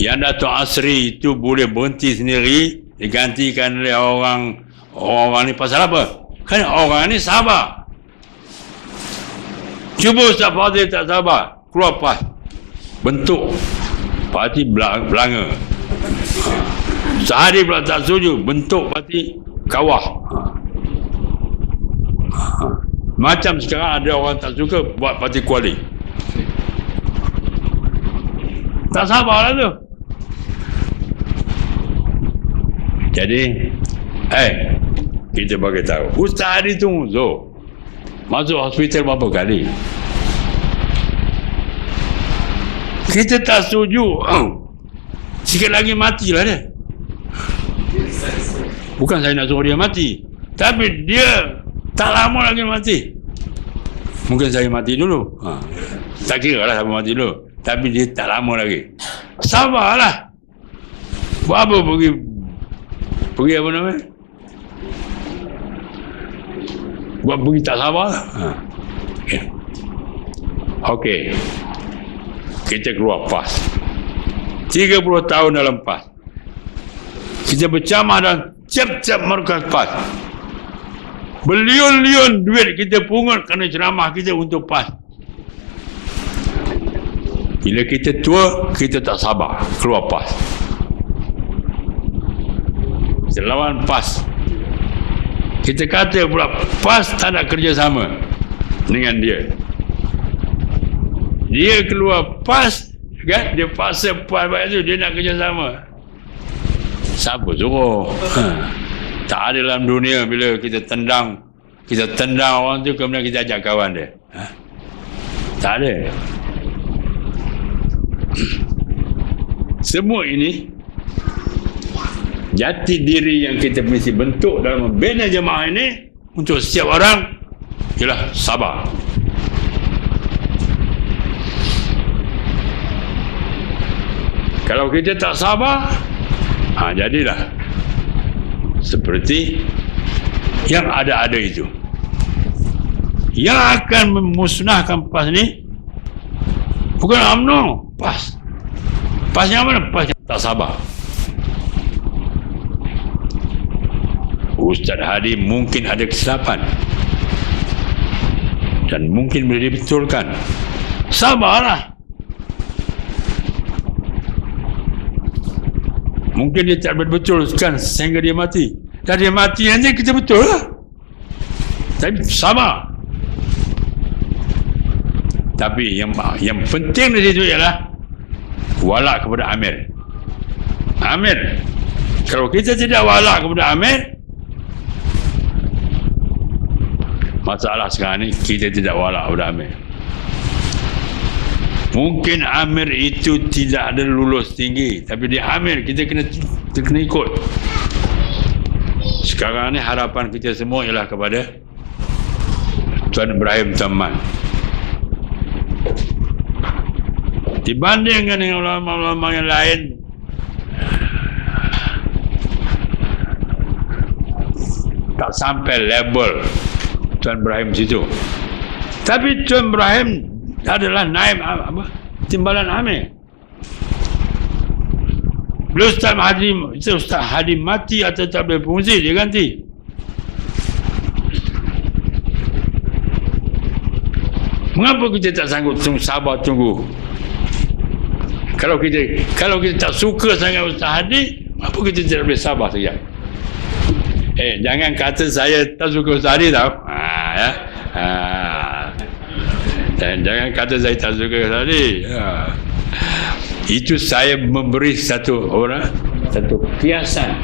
Yang Datuk Asri itu boleh berhenti sendiri, digantikan oleh orang ni pasal apa? Kan orang ni sabar. Cuba Ustaz Fadzil tak sabar, keluar PAS, bentuk parti belanga. Ustaz Hadi pula tak setuju, bentuk parti kawah. Macam sekarang ada orang tak suka buat parti kuali. Tak sabarlah tu. Jadi kita bagi tahu Ustaz Hadi tu masuk hospital berapa kali. Kita tak setuju, sikit lagi matilah dia. Bukan saya nak suruh dia mati, tapi dia tak lama lagi mati. Mungkin saya mati dulu, tak kira lah siapa mati dulu, tapi dia tak lama lagi. Sabarlah. Buat apa pergi apa namanya, buat pergi tak sabar lah. Okey, kita keluar PAS 30 tahun dalam PAS. Kita bercamah dan tiap-tiap markas PAS. Berlion-lion duit kita pungut kerana ceramah kita untuk PAS. Bila kita tua, kita tak sabar keluar PAS. Kita lawan PAS. Kita kata pula PAS tak nak kerjasama dengan dia. Dia keluar PAS, kan? Dia paksa PAS tu, dia nak kerjasama. Siapa suruh? Tak ada dalam dunia bila kita tendang orang tu kemudian kita ajak kawan dia. Tak ada. Semua ini jati diri yang kita mesti bentuk dalam membina jemaah ini untuk setiap orang ialah sabar. Kalau kita tak sabar, jadilah seperti yang ada-ada itu. Yang akan memusnahkan PAS ni bukan UMNO, PAS. PAS yang mana? PAS yang tak sabar. Ustaz Hadi mungkin ada kesilapan dan mungkin boleh dibetulkan. Sabarlah. Mungkin dia tak betul-betulkan sehingga dia mati. Dan dia mati nanti kita betul lah. Tapi sabar. Tapi yang penting di situ ialah walak kepada Amir. Amir. Kalau kita tidak walak kepada Amir, masalah sekarang ni kita tidak walak kepada Amir. Mungkin Amir itu tidak ada lulus tinggi, tapi dia Amir, kita kena ikut. Sekarang ni harapan kita semua ialah kepada Tuan Ibrahim Taman. Dibandingkan dengan ulama-ulama yang lain, tak sampai level Tuan Ibrahim situ. Tapi Tuan Ibrahim adalah naib timbalan Amir. Bila Ustaz Hadi mati atau tak boleh berfungsi, dia ganti. Mengapa kita tak sanggup sabar tunggu? Kalau kita tak suka sangat Ustaz Hadi, apa kita tidak boleh sabar saja? Jangan kata saya tak suka Ustaz Hadi tau. Dan jangan kata saya tak suka tadi. Itu saya memberi satu kiasan.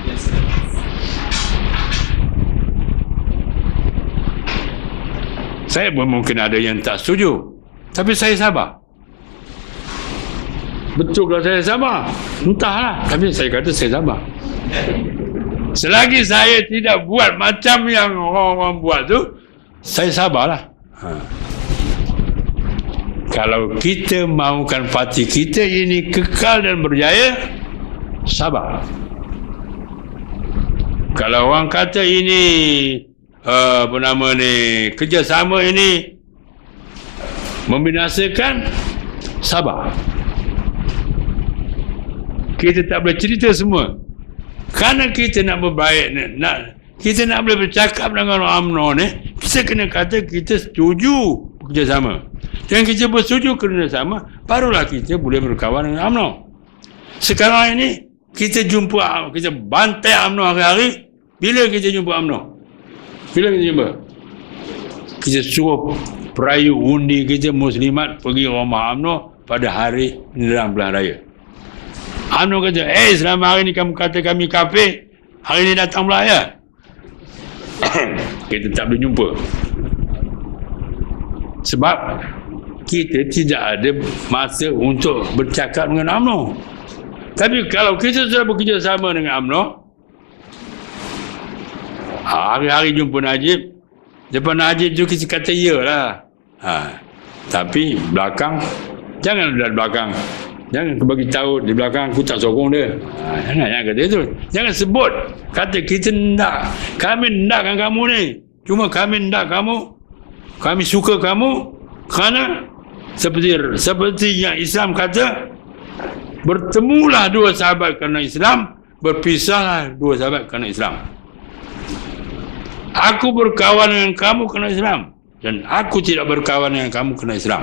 Saya pun mungkin ada yang tak setuju. Tapi saya sabar. Betul kalau saya sabar? Entahlah. Tapi saya kata saya sabar. Selagi saya tidak buat macam yang orang-orang buat tu, saya sabarlah. Kalau kita mahukan parti kita ini kekal dan berjaya, sabar. Kalau orang kata ini kerjasama ini membinasakan, sabar. Kita tak boleh cerita semua. Kerana kita nak berbaik, kita nak boleh bercakap dengan orang UMNO ni, kita kena kata kita setuju kerjasama. Dan kita bersetuju kerjasama, barulah kita boleh berkawan dengan UMNO. Sekarang ini, kita bantai UMNO hari-hari. Bila kita jumpa UMNO? Bila kita jumpa? Kita suruh perayu undi kita Muslimat pergi rumah UMNO pada hari menjelang bulan raya. UMNO kata, selama hari ni kamu kata kami kafir, hari ni datang pula ya. Kita tak boleh jumpa. Sebab kita tidak ada masa untuk bercakap dengan UMNO. Tapi kalau kita sudah bekerjasama dengan UMNO, hari-hari jumpa Najib, depan Najib tu kita kata ya lah. Tapi belakang, jangan dari belakang. Jangan bagi tahu di belakang aku tak sokong dia. Jangan kata itu. Jangan sebut. Kata kita nak. Kami nakkan kamu ni. Cuma kami nak kamu. Kami suka kamu. Kerana seperti yang Islam kata, bertemulah dua sahabat kerana Islam, berpisahlah dua sahabat kerana Islam. Aku berkawan dengan kamu kerana Islam, dan aku tidak berkawan dengan kamu kerana Islam.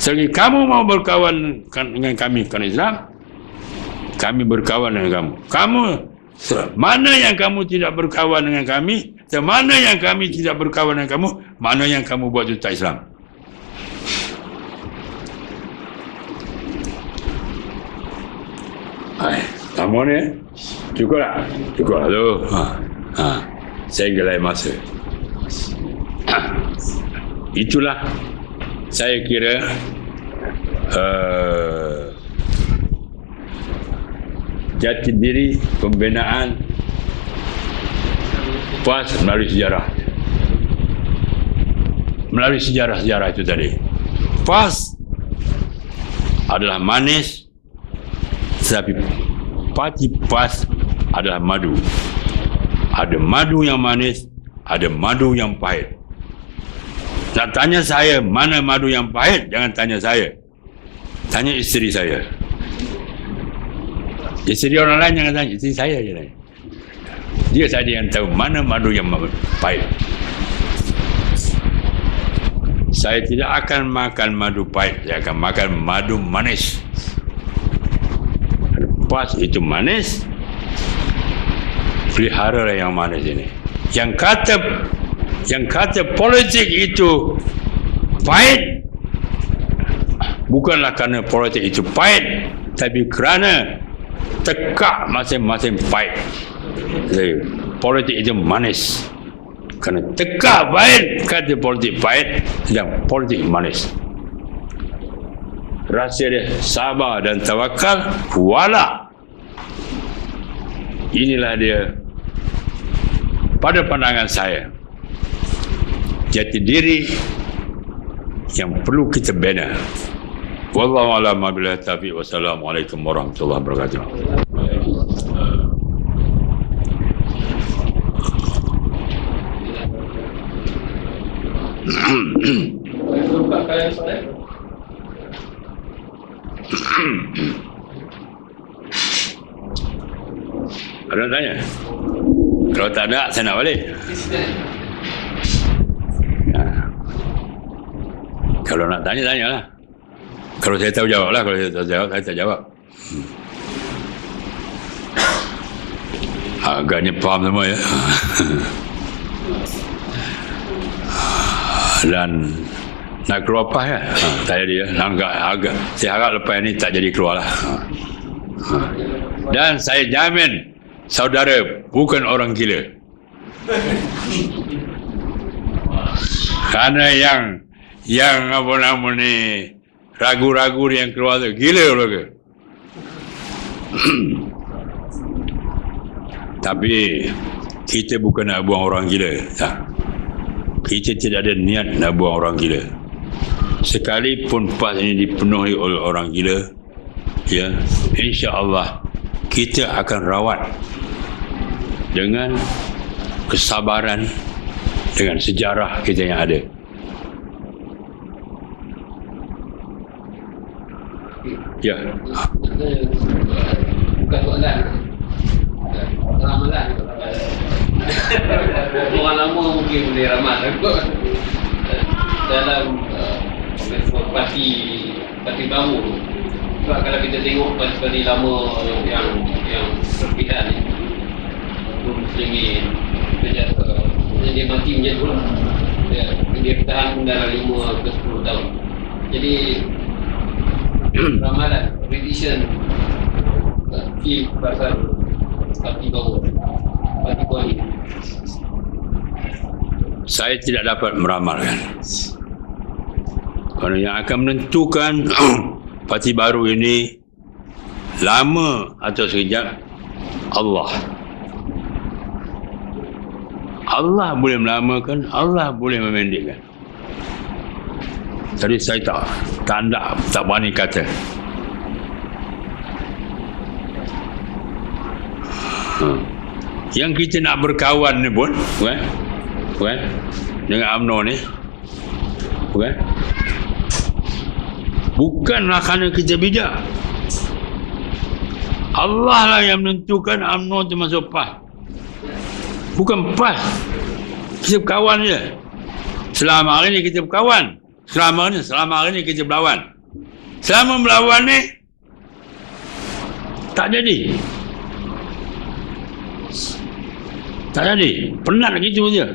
Selagi kamu mau berkawan dengan kami kerana Islam, kami berkawan dengan kamu. Mana yang kamu tidak berkawan dengan kami, dan mana yang kami tidak berkawan dengan kamu, mana yang kamu buat itu tak Islam. Kamu ni cukup tak? Cukup lah tu. Saya gelai masa. Itulah saya kira jati diri pembinaan PAS melalui sejarah. Melalui sejarah-sejarah itu tadi. PAS adalah manis, tetapi parti PAS adalah madu. Ada madu yang manis, ada madu yang pahit. Nak tanya saya mana madu yang pahit, jangan tanya saya. Tanya isteri saya. Isteri orang lain jangan tanya, isteri saya je tanya. Dia saja yang tahu mana madu yang pahit. Saya tidak akan makan madu pahit, saya akan makan madu manis. PAS itu manis, pelihara yang manis ini. Yang kata politik itu pahit, bukanlah kerana politik itu pahit, tapi kerana tekak masing-masing pahit. Jadi, politik itu manis. Kerana tekak pahit, kata politik pahit, sedang politik manis. Rahsia dia sabar dan tawakal, wala. Inilah dia pada pandangan saya jati diri yang perlu kita bina. Wallahu a'lam billahi taufiq. Wassalamualaikum warahmatullahi wabarakatuh. Ada yang tanya? Kalau tak ada, saya nak balik. Kalau nak tanya, tanyalah. Kalau saya tahu jawablah. Kalau saya tahu jawab, saya tak jawab. Agaknya faham semua ya. Dan nak keluar apa ya? Tak jadi ya. Agak. Saya harap lepas ini tak jadi keluar lah. Dan saya jamin saudara bukan orang gila. Kerana yang apa nama ni, ragu-ragu yang keluar tu gila pula ke? Tapi kita bukan nak buang orang gila. Tak. Kita tidak ada niat nak buang orang gila. Sekalipun PAS ini dipenuhi oleh orang gila, ya, insya-Allah kita akan rawat dengan kesabaran, dengan sejarah kita yang ada. Ya. Bukan soalan. Ramalan. Orang lama mungkin boleh ramal. Dalam parti baru. Sebab kalau kita tengok parti lama yang berpihak ni, Muslimin, dia mati macam tu lah. Dia bertahan dalam 5 ke 10 tahun. Jadi ramalan, prediction pasal parti baru, parti kuali. Saya tidak dapat meramalkan. Kerana yang akan menentukan parti baru ini lama atau sekejap, Allah. Allah boleh melamakan, Allah boleh memendekkan. Jadi saya tak berani kata. Yang kita nak berkawan ni pun, bukan? Dengan UMNO ni, bukan? Bukanlah kerana kita bijak. Allah lah yang menentukan UMNO tu masuk PAS. Bukan PAS. Kita berkawan je. Selama hari ni kita berkawan. Selama hari ni kita berlawan. Selama melawan ni tak jadi. Tak jadi. Penat gitu je.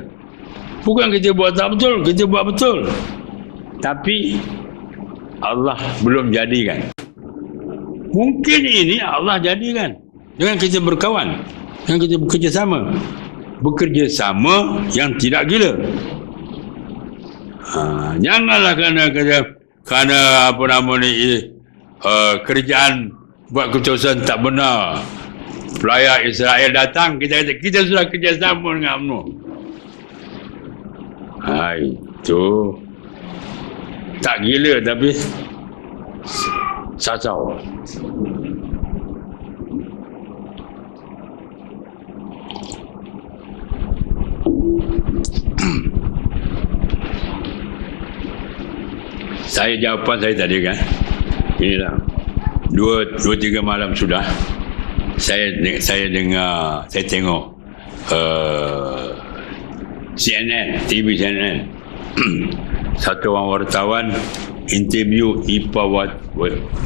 Bukan kita buat tak betul, kita buat betul. Tapi Allah belum jadikan. Mungkin ini Allah jadikan. Dengan kita berkawan, dengan kita bekerjasama. Bekerjasama yang tidak gila. Janganlah kerana apa nama ni, kerjaan buat keputusan tak benar. Pelayar Israel datang, kita sudah kerjasama dengan UMNO. Itu tak gila tapi sacau. Jawapan saya tadi kan, inilah 2-3 malam sudah saya dengar, saya tengok CNN, TV CNN. Satu orang wartawan interview Ipa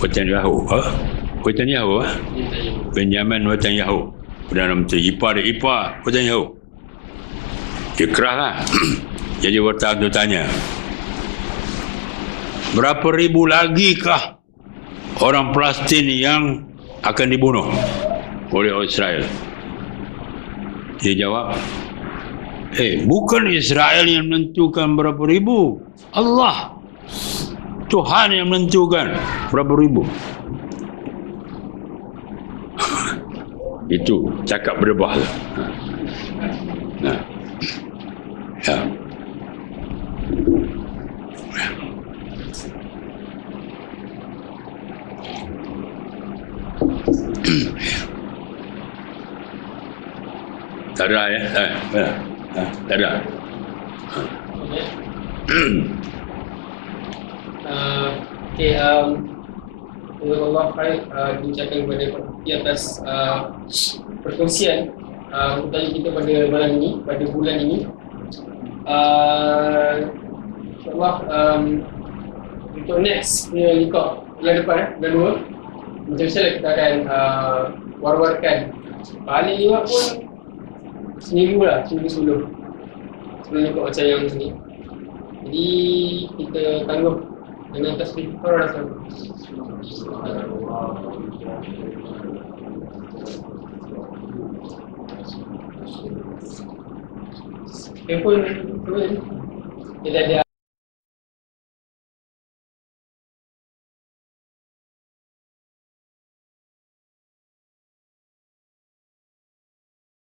Netanyahu. Benjamin Netanyahu, Perdana Menteri. Ipa Netanyahu. Dia keras lah. Jadi wartawan tu tanya, berapa ribu lagi kah orang Palestin yang akan dibunuh oleh Israel? Dia jawab, bukan Israel yang menentukan berapa ribu. Allah, Tuhan yang menentukan berapa ribu. Itu cakap berdebar. Ya. Tak ada ya? Tak ada. Allah khair diucapkan kepada di atas perkongsian tanya kita pada malam ini, pada bulan ini. InsyaAllah untuk next punya liqah yang depan, bulan 2, macam mana kita akan war-warkan. Paling lewat pun seminggu sebelum liqah macam yang ni. Jadi kita tangguh dengan tasbih rasa. Handphone Dia dah